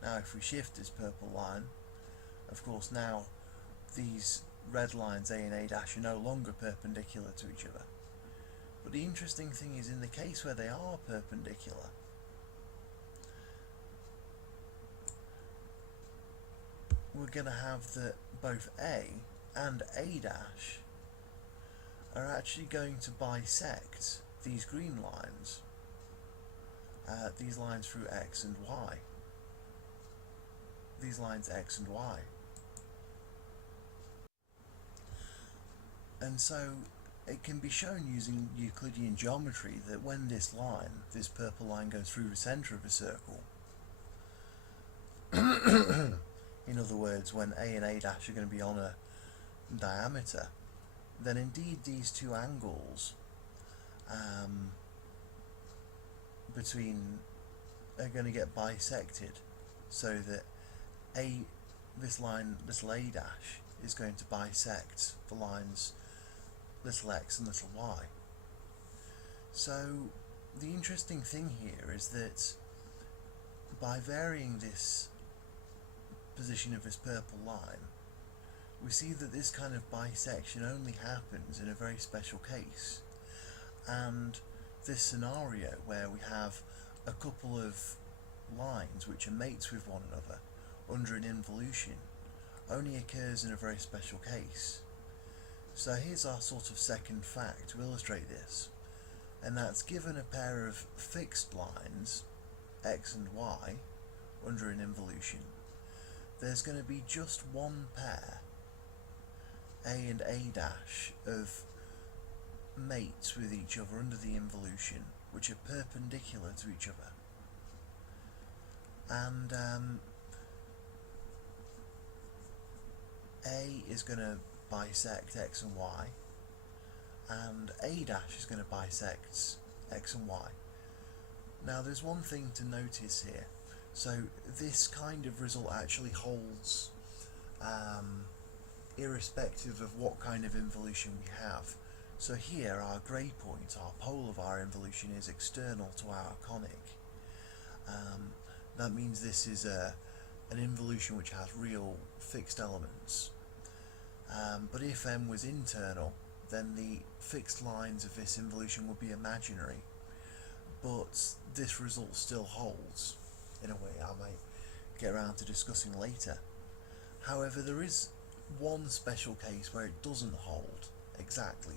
Now if we shift this purple line, of course now these red lines A and A dash are no longer perpendicular to each other. But the interesting thing is, in the case where they are perpendicular, we're going to have that both A and A dash are actually going to bisect these green lines, these lines through X and Y, these lines X and Y. And so it can be shown using Euclidean geometry that when this line, this purple line, goes through the centre of a circle, in other words, when A and A dash are going to be on a diameter, then indeed these two angles between are going to get bisected, so that this line, little a dash, is going to bisect the lines little x and little y. So the interesting thing here is that by varying this position of this purple line, we see that this kind of bisection only happens in a very special case, and this scenario where we have a couple of lines which are mates with one another under an involution only occurs in a very special case. So here's our sort of second fact to illustrate this, and that's given a pair of fixed lines x and y under an involution, there's going to be just one pair A and A dash of mates with each other under the involution, which are perpendicular to each other. And A is going to bisect X and Y, and A dash is going to bisect X and Y. Now there's one thing to notice here. So this kind of result actually holds irrespective of what kind of involution we have. So here our grey point, our pole of our involution, is external to our conic. That means this is an involution which has real fixed elements. But if M was internal, then the fixed lines of this involution would be imaginary. But this result still holds, in a way I might get around to discussing later. However, there is one special case where it doesn't hold exactly,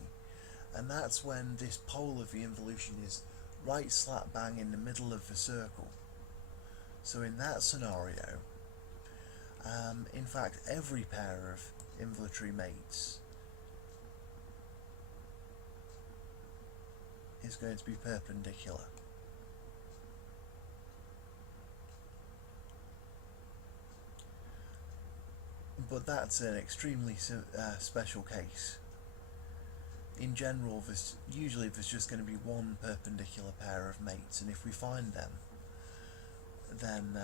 and that's when this pole of the involution is right slap bang in the middle of the circle. So in that scenario, in fact every pair of involutory mates is going to be perpendicular. But that's an extremely special case. In general, usually there's just going to be one perpendicular pair of mates, and if we find them, then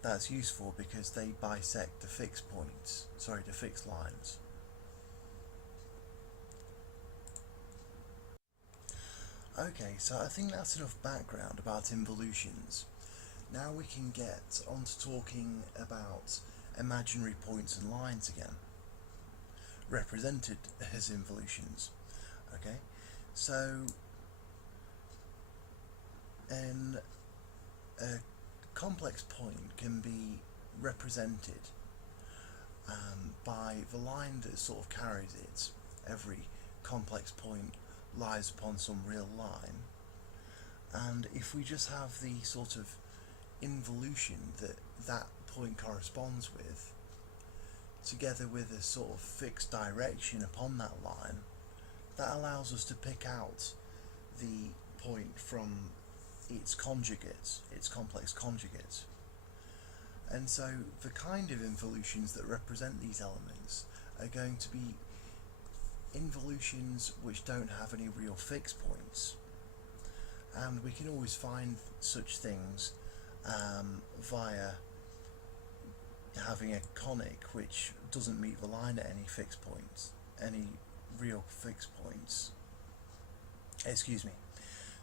that's useful because they bisect the fixed points, the fixed lines. Okay, so I think that's enough background about involutions. Now we can get on to talking about imaginary points and lines again, represented as involutions. Okay, so a complex point can be represented by the line that sort of carries it. Every complex point lies upon some real line, and if we just have the sort of involution that point corresponds with, together with a sort of fixed direction upon that line, that allows us to pick out the point from its conjugates, its complex conjugates. And so the kind of involutions that represent these elements are going to be involutions which don't have any real fixed points, and we can always find such things via having a conic which doesn't meet the line at any fixed points, any real fixed points. Excuse me.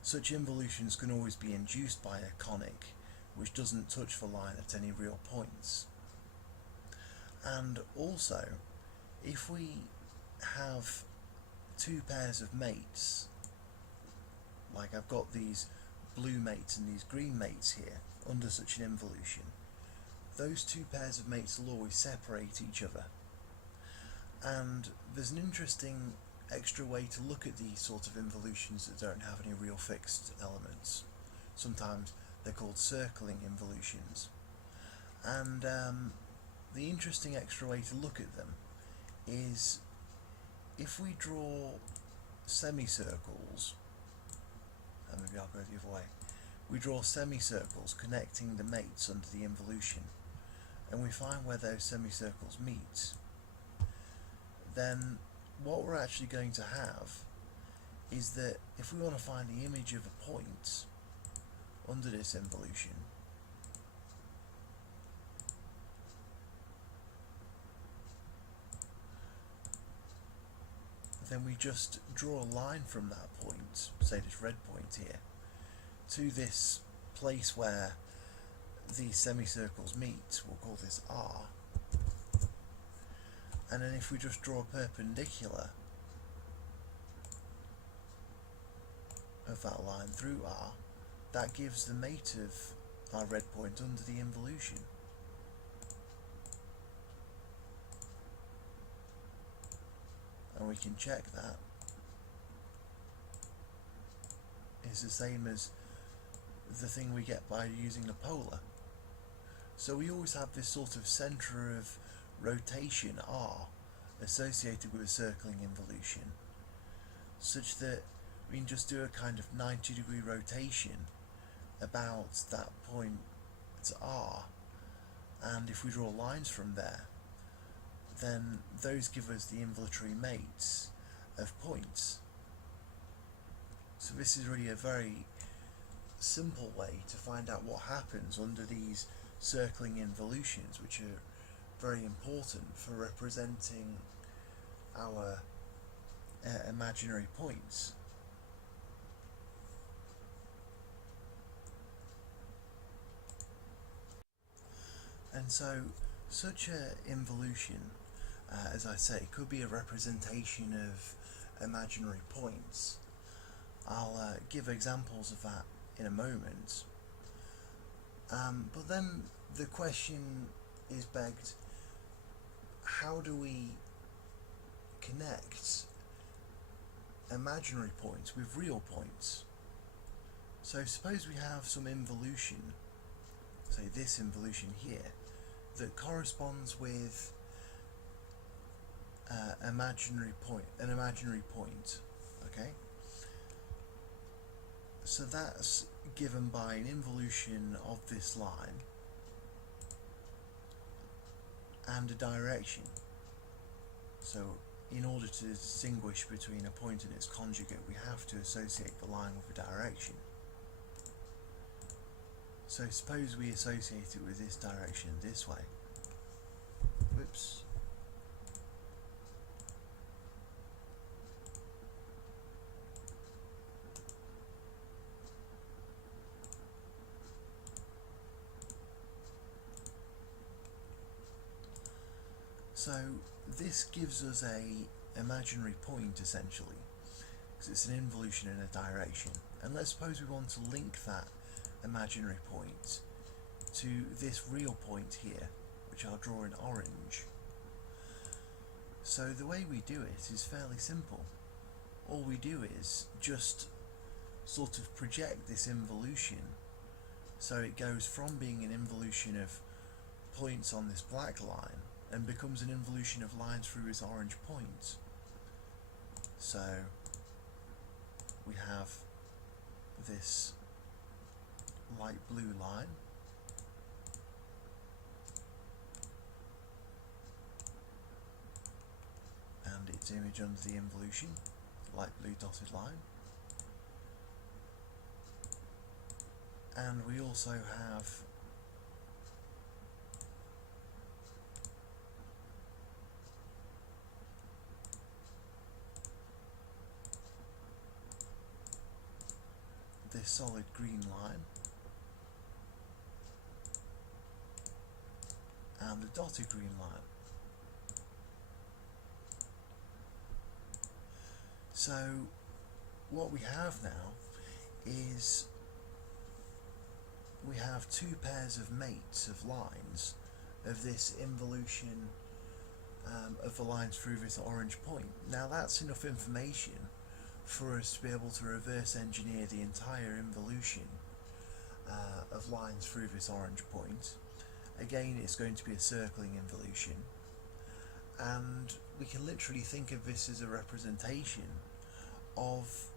Such involutions can always be induced by a conic which doesn't touch the line at any real points. And also, if we have two pairs of mates, like I've got these blue mates and these green mates here under such an involution, those two pairs of mates will always separate each other. And there's an interesting extra way to look at these sort of involutions that don't have any real fixed elements. Sometimes they're called circling involutions. And the interesting extra way to look at them is if we draw semicircles, and maybe I'll go the other way, we draw semicircles connecting the mates under the involution, and we find where those semicircles meet, then what we're actually going to have is that if we want to find the image of a point under this involution, then we just draw a line from that point, say this red point here, to this place where these semicircles meet. We'll call this R. And then if we just draw a perpendicular of that line through R, that gives the mate of our red point under the involution. And we can check that is the same as the thing we get by using the polar. So we always have this sort of centre of rotation R associated with a circling involution, such that we can just do a kind of 90-degree rotation about that point R, and if we draw lines from there, then those give us the involutory mates of points. So this is really a very simple way to find out what happens under these circling involutions, which are very important for representing our imaginary points. And so such an involution, as I say, could be a representation of imaginary points. I'll give examples of that in a moment. But then the question is begged, how do we connect imaginary points with real points? So suppose we have some involution, say this involution here, that corresponds with an imaginary point, okay? So that's given by an involution of this line and a direction. So in order to distinguish between a point and its conjugate, we have to associate the line with a direction. So suppose we associate it with this direction this way. Whoops. So this gives us a imaginary point essentially, because it's an involution in a direction. And let's suppose we want to link that imaginary point to this real point here, which I'll draw in orange. So the way we do it is fairly simple. All we do is just sort of project this involution, so it goes from being an involution of points on this black line and becomes an involution of lines through this orange point. So we have this light blue line, and its image under the involution, light blue dotted line. And we also have this solid green line and the dotted green line. So what we have now is we have two pairs of mates of lines of this involution of the lines through this orange point. Now that's enough information for us to be able to reverse engineer the entire involution of lines through this orange point. Again, it's going to be a circling involution, and we can literally think of this as a representation of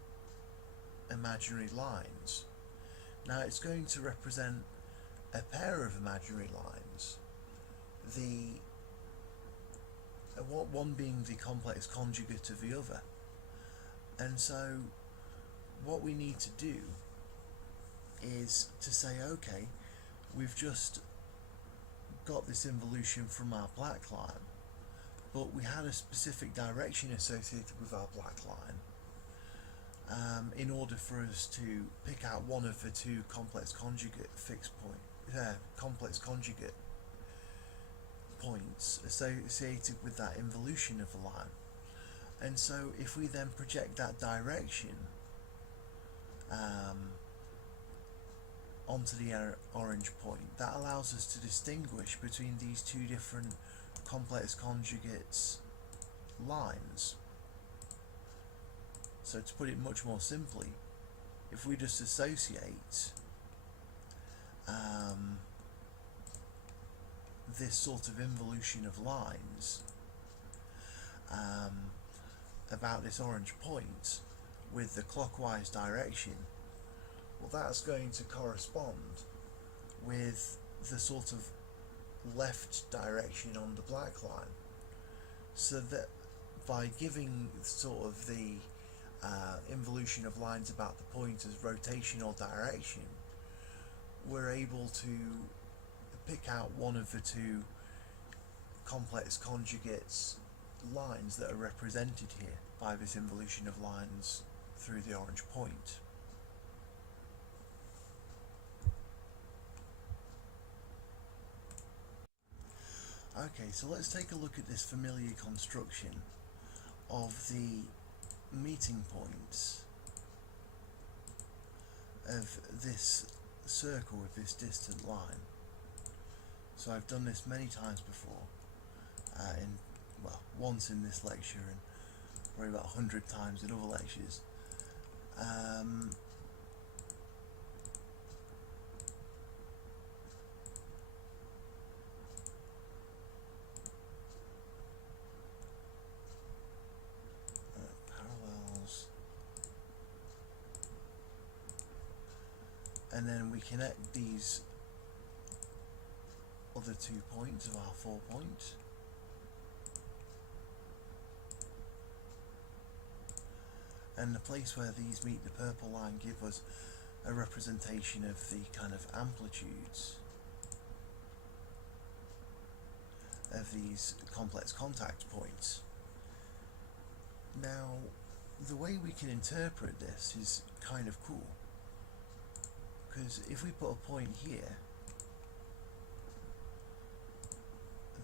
imaginary lines. Now it's going to represent a pair of imaginary lines, one being the complex conjugate of the other. And so what we need to do is to say, okay, we've just got this involution from our black line, but we had a specific direction associated with our black line in order for us to pick out one of the two complex conjugate points associated with that involution of the line. And so if we then project that direction onto the orange point, that allows us to distinguish between these two different complex conjugates lines. So to put it much more simply, if we just associate this sort of involution of lines about this orange point with the clockwise direction, well, that's going to correspond with the sort of left direction on the black line, so that by giving sort of the involution of lines about the point as rotational direction, we're able to pick out one of the two complex conjugates lines that are represented here by this involution of lines through the orange point. Okay, so let's take a look at this familiar construction of the meeting points of this circle with this distant line. So I've done this many times before, once in this lecture and probably about 100 times in other lectures. Parallels, and then we connect these other 2 points of our 4 point. And the place where these meet the purple line give us a representation of the kind of amplitudes of these complex contact points. Now, the way we can interpret this is kind of cool, because if we put a point here,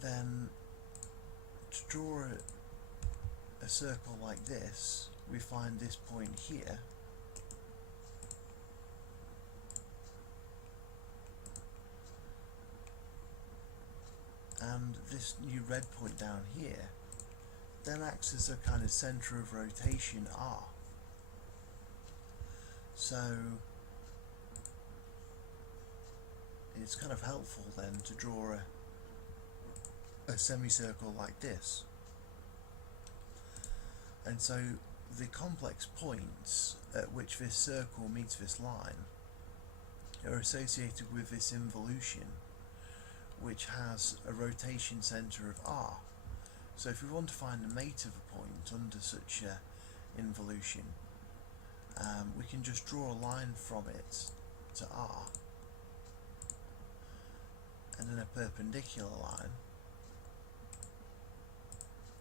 then to draw a circle like this, we find this point here, and this new red point down here then acts as a kind of centre of rotation R. So it's kind of helpful then to draw a semicircle like this. And so the complex points at which this circle meets this line are associated with this involution, which has a rotation centre of R. So if we want to find the mate of a point under such a involution, we can just draw a line from it to R, and then a perpendicular line,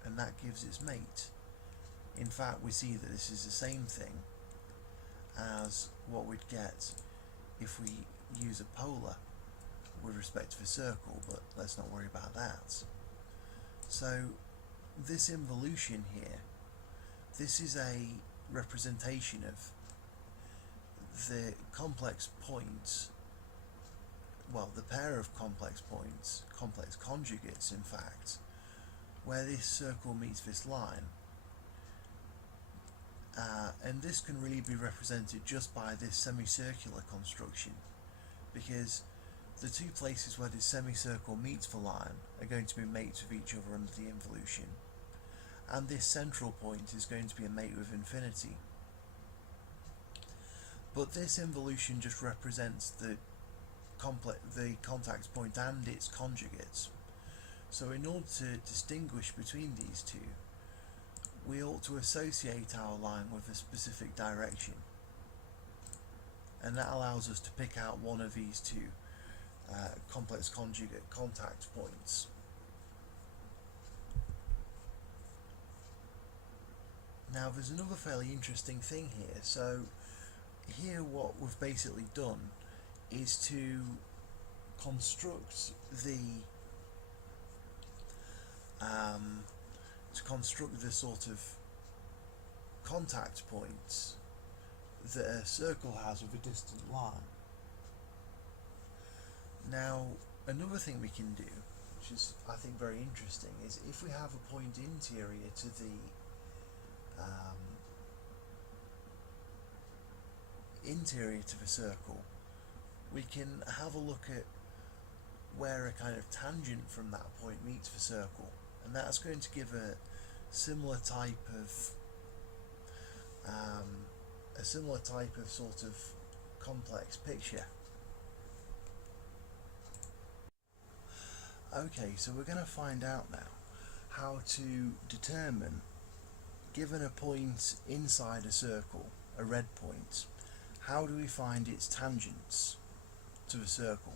and that gives its mate. In fact, we see that this is the same thing as what we'd get if we use a polar with respect to the circle, but let's not worry about that. So this involution here, this is a representation of the complex points, well, the pair of complex points, complex conjugates in fact, where this circle meets this line. And this can really be represented just by this semicircular construction, because the two places where this semicircle meets the line are going to be mates with each other under the involution, and this central point is going to be a mate with infinity. But this involution just represents the contact point and its conjugates. So in order to distinguish between these two, we ought to associate our line with a specific direction, and that allows us to pick out one of these two complex conjugate contact points. Now there's another fairly interesting thing here. So here what we've basically done is to construct the sort of contact points that a circle has with a distant line. Now another thing we can do, which is I think very interesting, is if we have a point interior to the circle, we can have a look at where a kind of tangent from that point meets the circle, and that's going to give a similar type of sort of complex picture. Okay, so we're going to find out now how to determine, given a point inside a circle, a red point, how do we find its tangents to the circle?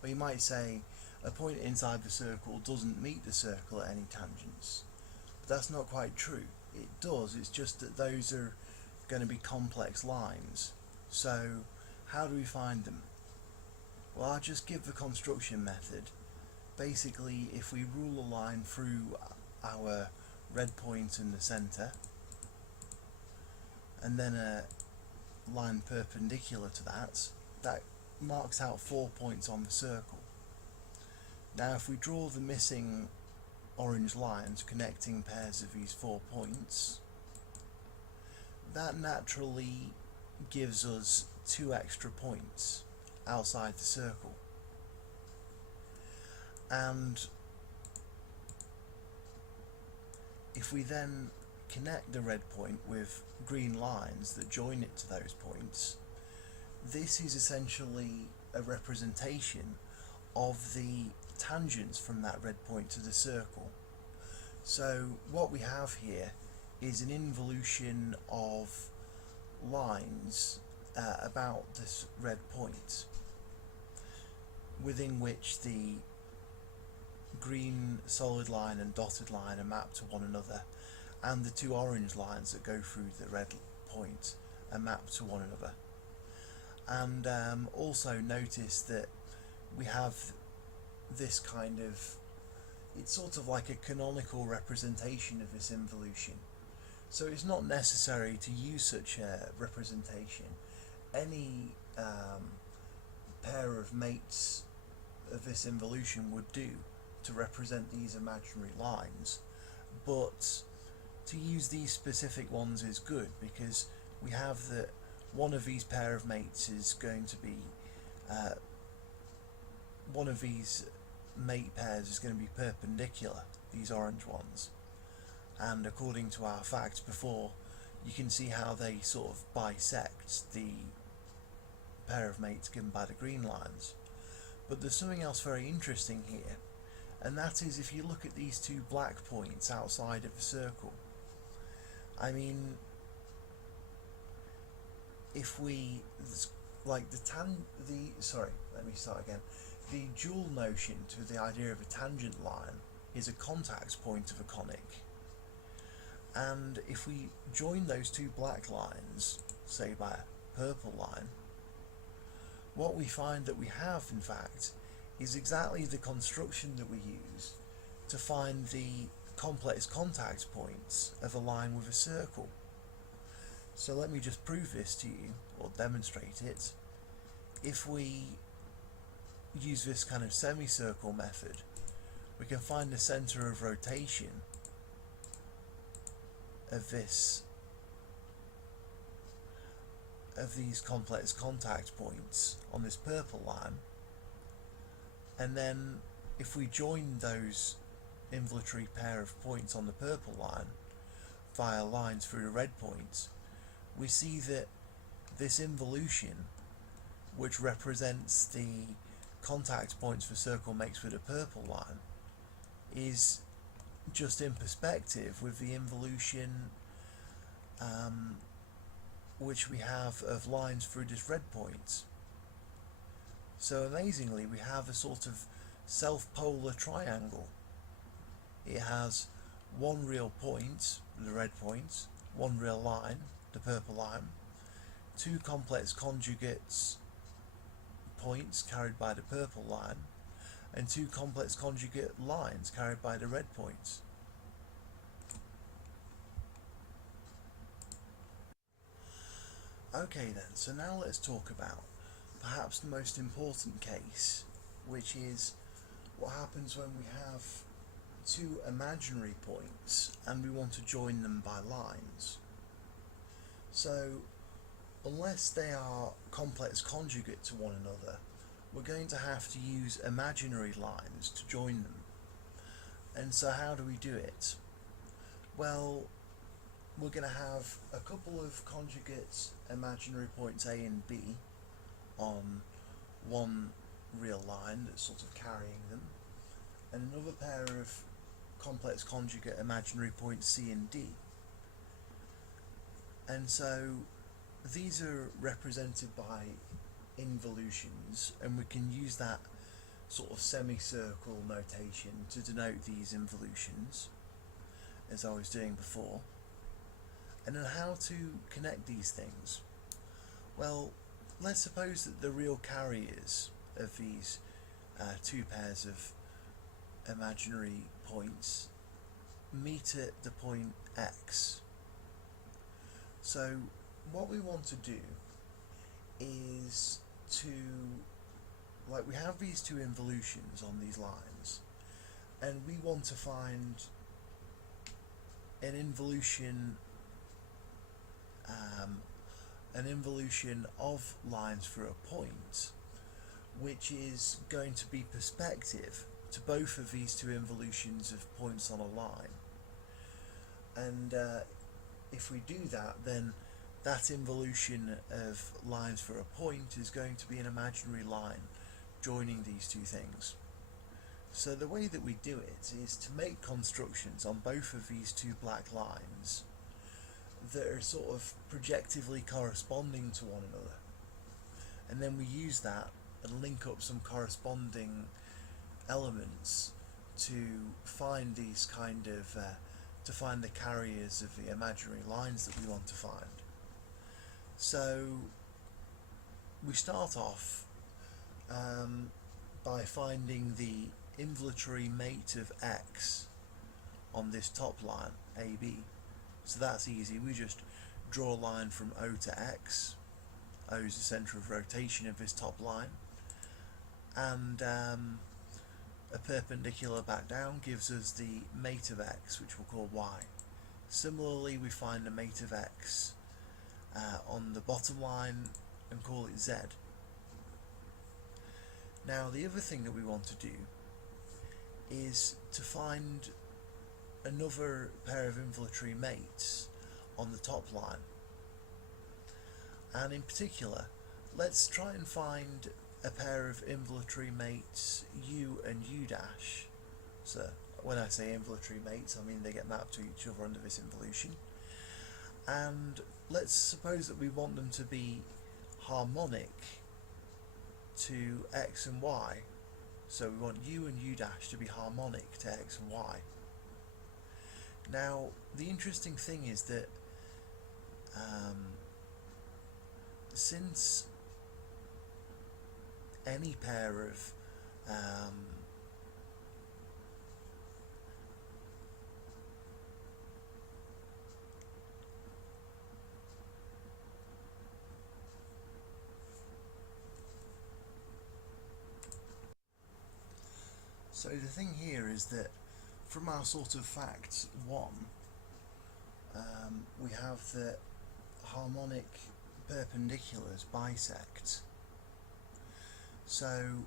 Well, you might say a point inside the circle doesn't meet the circle at any tangents, but that's not quite true. It does, it's just that those are going to be complex lines. So how do we find them? Well, I'll just give the construction method. Basically, if we rule a line through our red point in the centre, and then a line perpendicular to that, that marks out 4 points on the circle. Now if we draw the missing orange lines connecting pairs of these 4 points, that naturally gives us 2 extra points outside the circle. And if we then connect the red point with green lines that join it to those points, this is essentially a representation of the tangents from that red point to the circle. So what we have here is an involution of lines about this red point, within which the green solid line and dotted line are mapped to one another, and the 2 orange lines that go through the red point are mapped to one another. And also notice that we have this kind of, it's sort of like a canonical representation of this involution. So it's not necessary to use such a representation. Any pair of mates of this involution would do to represent these imaginary lines, but to use these specific ones is good, because we have that one of these pair of mates is going to be one of these mate pairs is going to be perpendicular, these orange ones, and according to our facts before, you can see how they sort of bisect the pair of mates given by the green lines. But there's something else very interesting here, and that is if you look at these 2 black points outside of the circle. I mean, if we like the dual notion to the idea of a tangent line is a contact point of a conic, and if we join those 2 black lines, say by a purple line, what we find that we have in fact is exactly the construction that we use to find the complex contact points of a line with a circle. So let me just prove this to you, or demonstrate it. If we use this kind of semicircle method, we can find the centre of rotation of these complex contact points on this purple line, and then if we join those involutory pair of points on the purple line via lines through the red points, we see that this involution, which represents the contact points the circle makes with a purple line, is just in perspective with the involution which we have of lines through this red point. So amazingly, we have a sort of self-polar triangle. It has one real point, the red point, one real line, the purple line, 2 complex conjugates points carried by the purple line, and 2 complex conjugate lines carried by the red points. Okay then, so now let's talk about perhaps the most important case, which is what happens when we have 2 imaginary points and we want to join them by lines. So unless they are complex conjugate to one another, we're going to have to use imaginary lines to join them. And so how do we do it? Well, we're going to have a couple of conjugate imaginary points A and B on one real line that's sort of carrying them, and another pair of complex conjugate imaginary points C and D. And so these are represented by involutions, and we can use that sort of semicircle notation to denote these involutions, as I was doing before. And then how to connect these things? Well, let's suppose that the real carriers of these two pairs of imaginary points meet at the point X. So what we want to do is to, we have these two involutions on these lines, and we want to find an involution of lines for a point which is going to be perspective to both of these two involutions of points on a line. And if we do that, then that involution of lines for a point is going to be an imaginary line joining these two things. So the way that we do it is to make constructions on both of these two black lines that are sort of projectively corresponding to one another, and then we use that and link up some corresponding elements to find these to find the carriers of the imaginary lines that we want to find. So we start off by finding the involutory mate of X on this top line, AB. So that's easy. We just draw a line from O to X. O is the centre of rotation of this top line, and a perpendicular back down gives us the mate of X, which we'll call Y. Similarly, we find the mate of X on the bottom line and call it Z. Now, the other thing that we want to do is to find another pair of involutory mates on the top line, and in particular let's try and find a pair of involutory mates U and U dash. So when I say involutory mates, I mean they get mapped to each other under this involution, and let's suppose that we want them to be harmonic to X and Y. So we want U and U dash to be harmonic to X and Y. Now, the interesting thing is that since any pair of so the thing here is that from our sort of fact 1, we have that harmonic perpendiculars bisect. So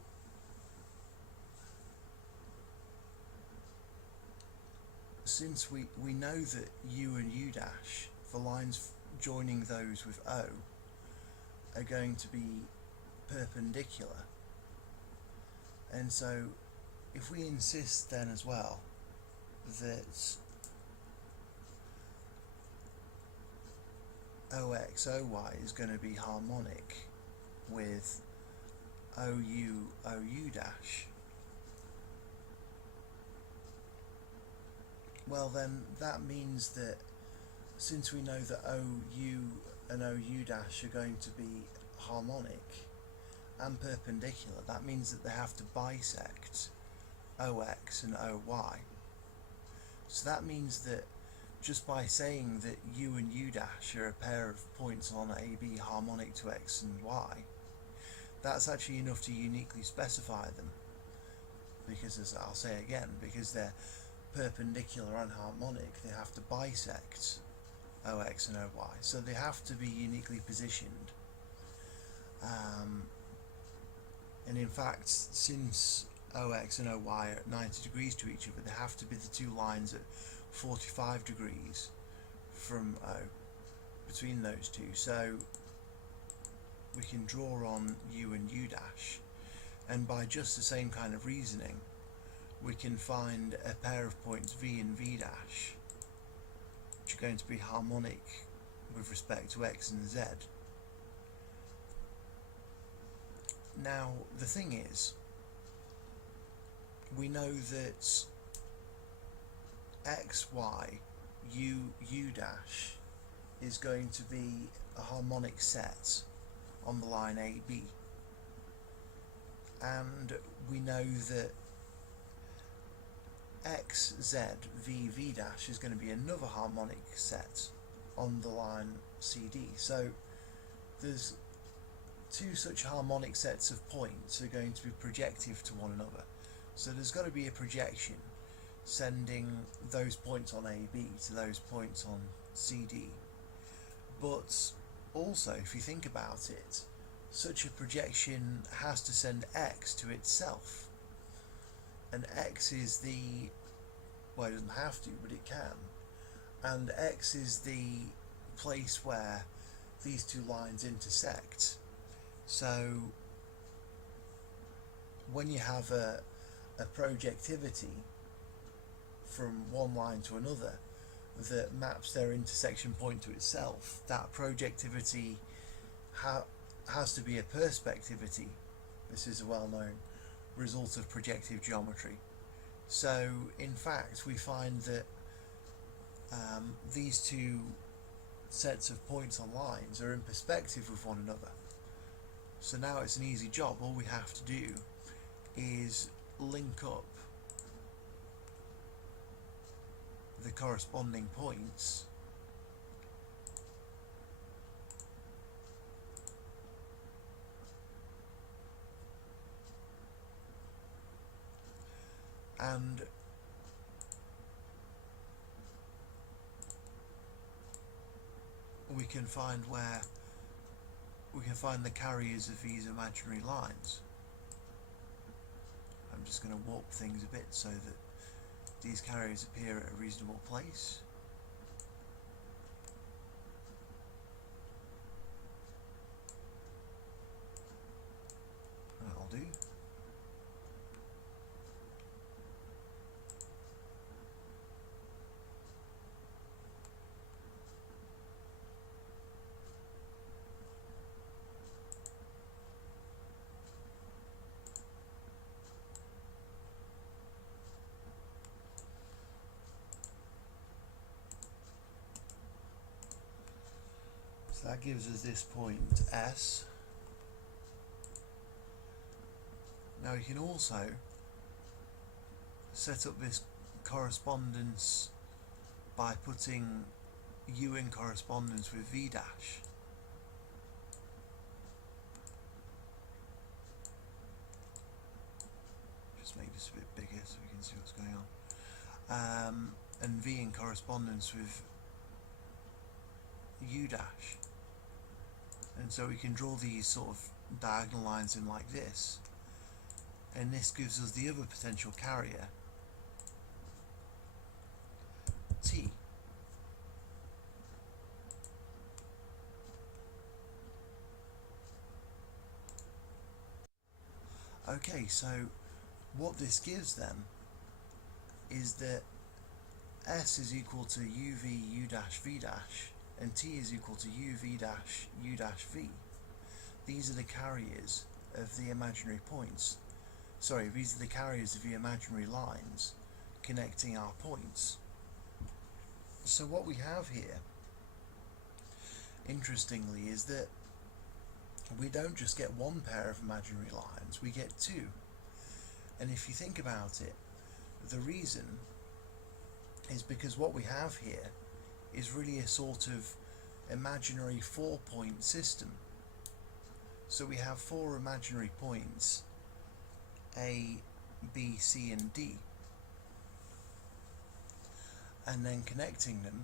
since we know that U and U dash, the lines joining those with O, are going to be perpendicular, and so if we insist then as well that OX, OY is going to be harmonic with OU, OU dash, well then that means that since we know that OU and OU dash are going to be harmonic and perpendicular, that means that they have to bisect OX and OY. So that means that just by saying that U and U dash are a pair of points on AB harmonic to X and Y, that's actually enough to uniquely specify them, because, as I'll say again, because they're perpendicular and harmonic, they have to bisect OX and OY, so they have to be uniquely positioned. And in fact, since OX and OY are at 90 degrees to each other, they have to be the two lines at 45 degrees from O between those two. So we can draw on U and U dash, and by just the same kind of reasoning we can find a pair of points V and V dash which are going to be harmonic with respect to X and Z. Now the thing is, we know that X, Y, U, U dash is going to be a harmonic set on the line AB, and we know that X, Z, V, V dash is going to be another harmonic set on the line CD. So there's two such harmonic sets of points are going to be projective to one another. So there's got to be a projection sending those points on AB to those points on CD. But also, if you think about it, such a projection has to send X to itself. And X is the, well, it doesn't have to, but it can. And X is the place where these two lines intersect. So when you have a projectivity from one line to another that maps their intersection point to itself, that projectivity has to be a perspectivity. This is a well-known result of projective geometry. So in fact we find that these two sets of points on lines are in perspective with one another. So now it's an easy job. All we have to do is link up the corresponding points and we can find where we can find the carriers of these imaginary lines. I'm just going to warp things a bit so that these carriers appear at a reasonable place. That'll do. So that gives us this point S. Now you can also set up this correspondence by putting U in correspondence with V dash. Just make this a bit bigger so we can see what's going on. And V in correspondence with U dash. And so we can draw these sort of diagonal lines in like this, and this gives us the other potential carrier, T. Okay, so what this gives then is that S is equal to UV U dash V dash, and T is equal to UV dash U dash V. These are the carriers of the imaginary points. Sorry, these are the carriers of the imaginary lines connecting our points. So what we have here, interestingly, is that we don't just get one pair of imaginary lines, we get two. And if you think about it, the reason is because what we have here is really a sort of imaginary 4-point system. So we have 4 imaginary points, A, B, C and D, and then connecting them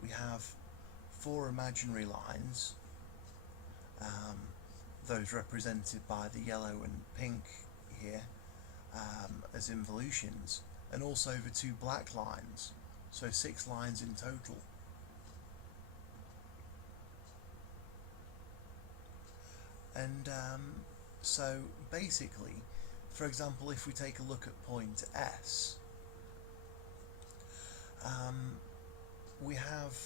we have 4 imaginary lines, those represented by the yellow and pink here as involutions, and also the 2 black lines. So 6 lines in total. And so basically, for example, if we take a look at point S, we have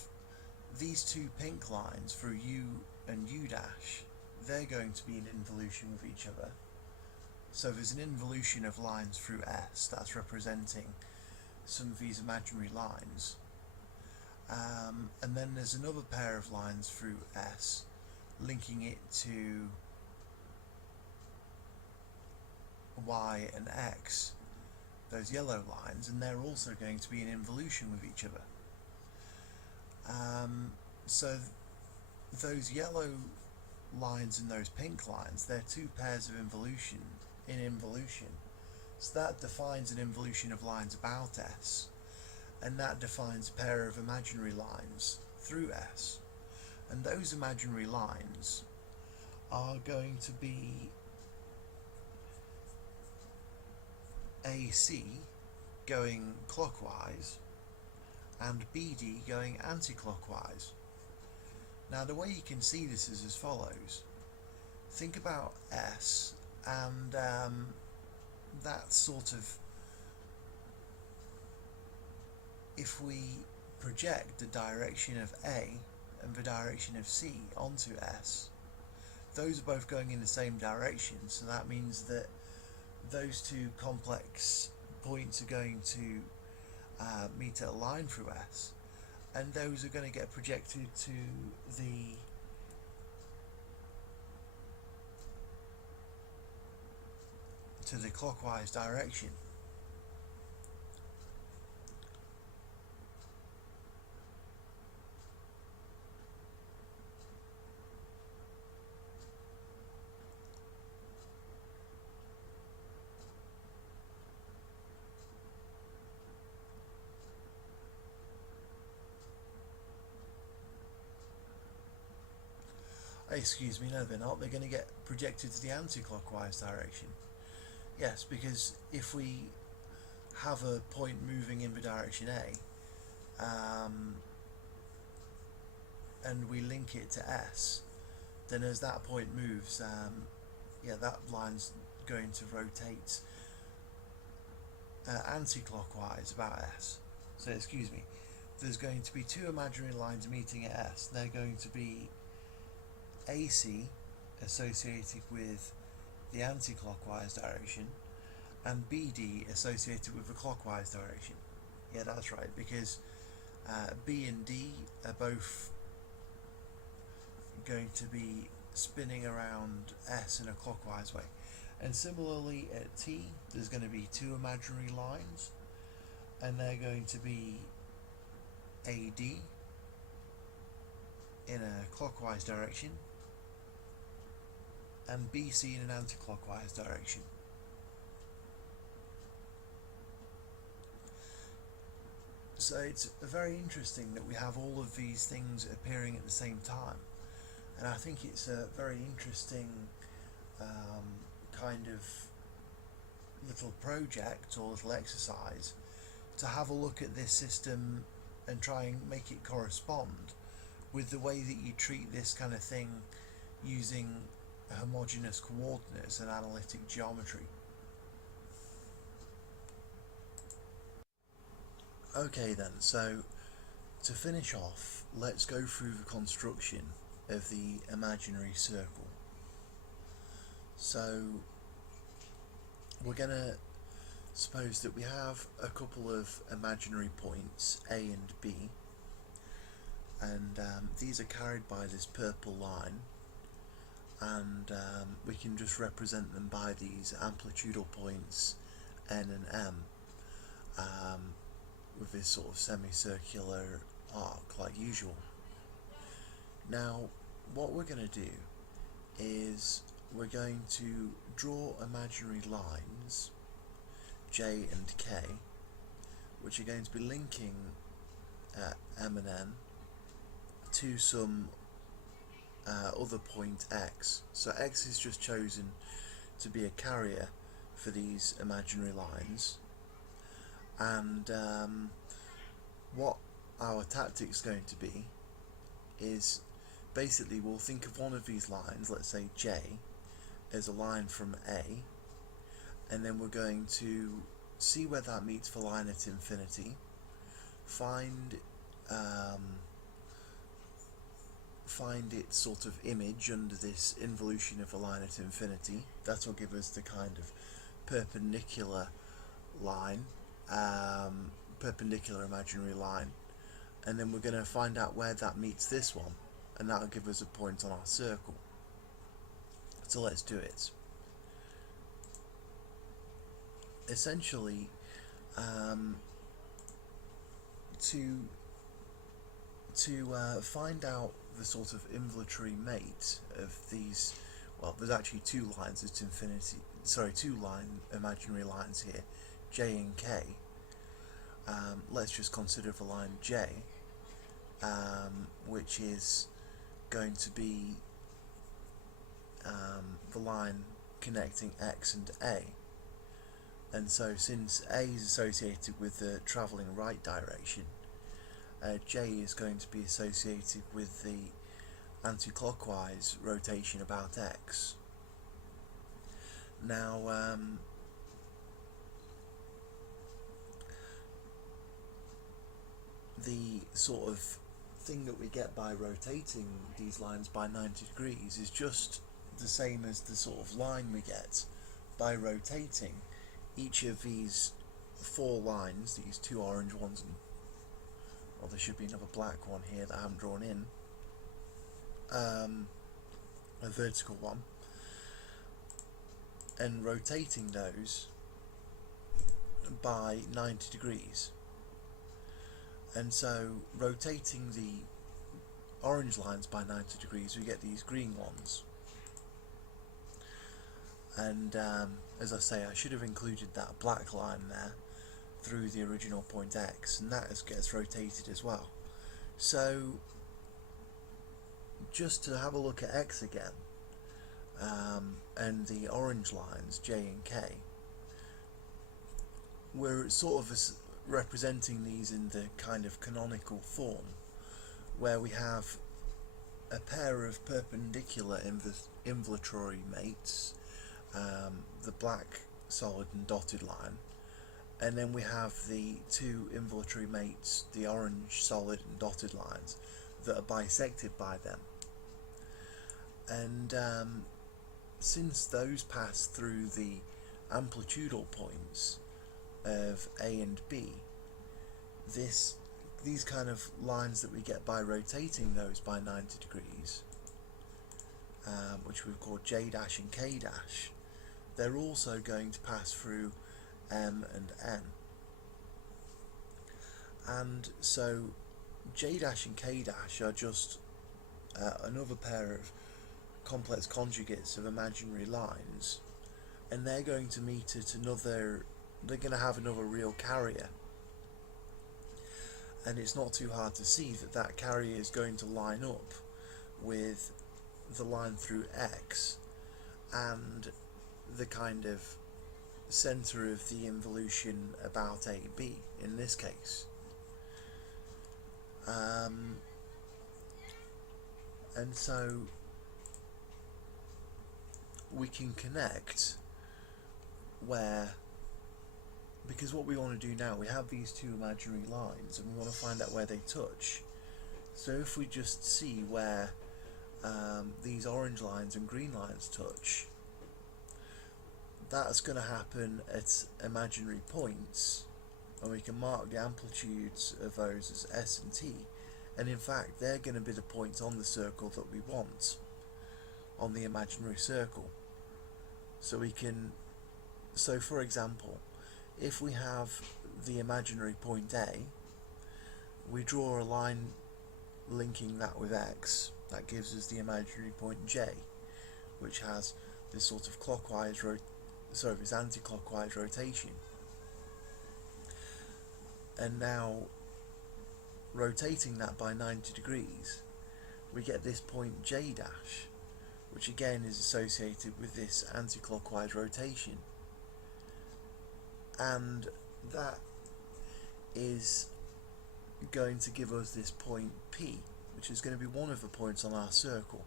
these two pink lines for U and U dash. They're going to be in involution with each other. So there's an involution of lines through S that's representing some of these imaginary lines. And then there's another pair of lines through S linking it to Y and X, those yellow lines, and they're also going to be in involution with each other. So those yellow lines and those pink lines, they're two pairs of involution in involution. So that defines an involution of lines about S, and that defines a pair of imaginary lines through S. And those imaginary lines are going to be AC going clockwise and BD going anti-clockwise. Now the way you can see this is as follows. Think about S and that sort of, if we project the direction of A and the direction of C onto S, those are both going in the same direction, so that means that those two complex points are going to meet at a line through S, and those are going to get projected to the clockwise direction. Excuse me, no they're not. They're going to get projected to the anti-clockwise direction. Yes, because if we have a point moving in the direction A, and we link it to S, then as that point moves, that line's going to rotate anti-clockwise about S. So excuse me, there's going to be two imaginary lines meeting at S. They're going to be AC associated with the anti-clockwise direction and BD associated with the clockwise direction. Yeah, that's right, because B and D are both going to be spinning around S in a clockwise way. And similarly at T, there's going to be two imaginary lines, and they're going to be AD in a clockwise direction and BC in an anti-clockwise direction. So it's very interesting that we have all of these things appearing at the same time, and I think it's a very interesting kind of little project or little exercise to have a look at this system and try and make it correspond with the way that you treat this kind of thing using homogeneous coordinates and analytic geometry. Okay then, so to finish off, let's go through the construction of the imaginary circle. So we're going to suppose that we have a couple of imaginary points, A and B, and these are carried by this purple line, and we can just represent them by these amplitudal points N and M, with this sort of semicircular arc like usual. Now what we're going to do is we're going to draw imaginary lines J and K, which are going to be linking M and N to some other point X. So X is just chosen to be a carrier for these imaginary lines, and what our tactic's going to be is basically we'll think of one of these lines, let's say J, as a line from A, and then we're going to see where that meets the line at infinity, find its sort of image under this involution of a line at infinity. That will give us the kind of perpendicular line, perpendicular imaginary line, and then we're going to find out where that meets this one, and that will give us a point on our circle. So let's do it. Essentially, to find out the sort of involutory mate of these, well, there's actually two lines at infinity, sorry, two imaginary lines here, J and K. Let's just consider the line J, which is going to be the line connecting X and A. And so since A is associated with the travelling right direction, J is going to be associated with the anti-clockwise rotation about X. Now, the sort of thing that we get by rotating these lines by 90 degrees is just the same as the sort of line we get by rotating each of these four lines, these two orange ones, and well, there should be another black one here that I haven't drawn in, a vertical one, and rotating those by 90 degrees. And so rotating the orange lines by 90 degrees, we get these green ones. And as I say, I should have included that black line there through the original point X, and that gets rotated as well. So just to have a look at X again, and the orange lines J and K, we're sort of representing these in the kind of canonical form, where we have a pair of perpendicular involutory mates, the black solid and dotted line, and then we have the two involutory mates, the orange solid and dotted lines, that are bisected by them. And since those pass through the amplitudal points of A and B, these kind of lines that we get by rotating those by 90 degrees, which we've called J dash and K dash, they're also going to pass through M and N. And so J dash and K dash are just another pair of complex conjugates of imaginary lines, and they're going to meet at another, they're going to have another real carrier. And it's not too hard to see that that carrier is going to line up with the line through X and the kind of centre of the involution about AB in this case. And so we can connect where, because what we want to do now, we have these two imaginary lines and we want to find out where they touch. So if we just see where these orange lines and green lines touch, that's going to happen at imaginary points, and we can mark the amplitudes of those as S and T, and in fact they're going to be the points on the circle that we want, on the imaginary circle. So we can, so for example, if we have the imaginary point A, we draw a line linking that with X, that gives us the imaginary point J, which has this sort of clockwise this anti-clockwise rotation. And now rotating that by 90 degrees, we get this point J dash, which again is associated with this anti-clockwise rotation. And that is going to give us this point P, which is going to be one of the points on our circle.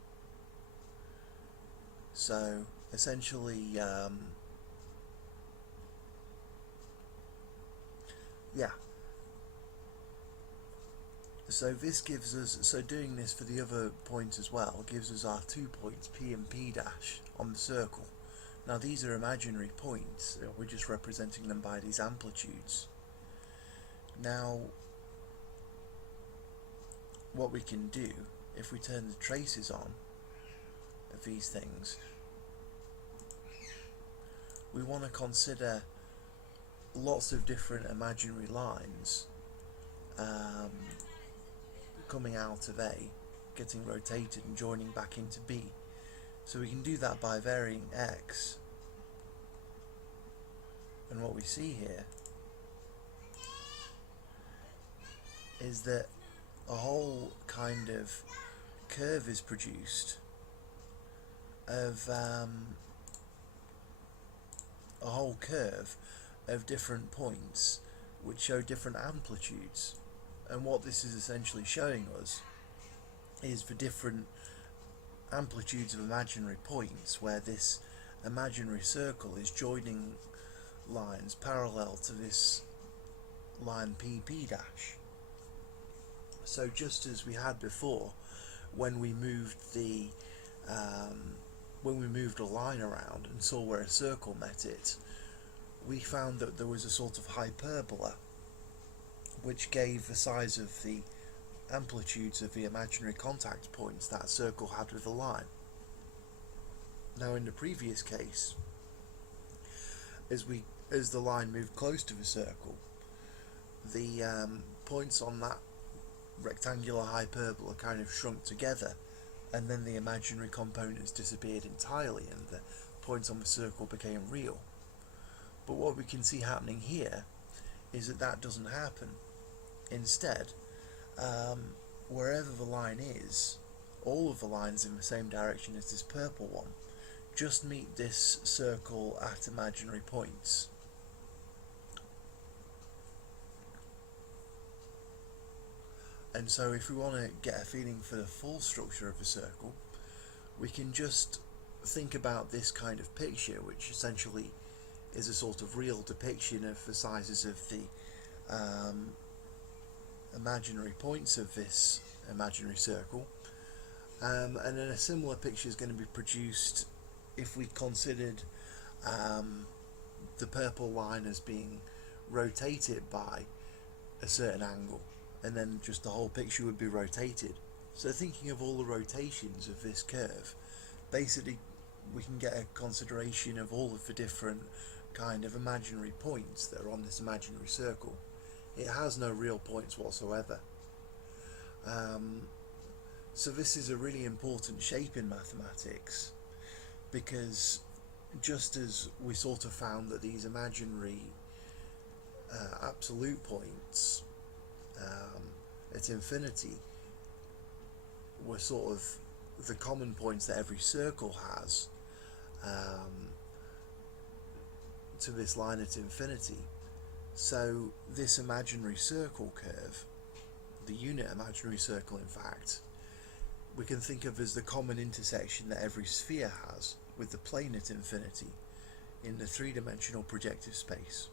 So essentially, so this gives us, so doing this for the other points as well, gives us our 2 points, P and P dash, on the circle. Now these are imaginary points, we're just representing them by these amplitudes. Now, what we can do, if we turn the traces on of these things, we want to consider lots of different imaginary lines coming out of A, getting rotated and joining back into B. So we can do that by varying X. And what we see here is that a whole kind of curve is produced of a whole curve of different points which show different amplitudes. And what this is essentially showing us is for different amplitudes of imaginary points where this imaginary circle is joining lines parallel to this line PP dash. So just as we had before, when we moved the when we moved a line around and saw where a circle met it, we found that there was a sort of hyperbola which gave the size of the amplitudes of the imaginary contact points that circle had with the line. Now in the previous case, as the line moved close to the circle, the points on that rectangular hyperbola kind of shrunk together, and then the imaginary components disappeared entirely and the points on the circle became real. But what we can see happening here is that that doesn't happen. Instead, wherever the line is, all of the lines in the same direction as this purple one just meet this circle at imaginary points. And so if we want to get a feeling for the full structure of a circle, we can just think about this kind of picture, which essentially is a sort of real depiction of the sizes of the imaginary points of this imaginary circle. And then a similar picture is going to be produced if we considered the purple line as being rotated by a certain angle, and then just the whole picture would be rotated. So thinking of all the rotations of this curve, basically we can get a consideration of all of the different kind of imaginary points that are on this imaginary circle. It has no real points whatsoever. So this is a really important shape in mathematics, because just as we sort of found that these imaginary absolute points at infinity were sort of the common points that every circle has to this line at infinity, so this imaginary circle curve, the unit imaginary circle in fact, we can think of as the common intersection that every sphere has with the plane at infinity in the three-dimensional projective space.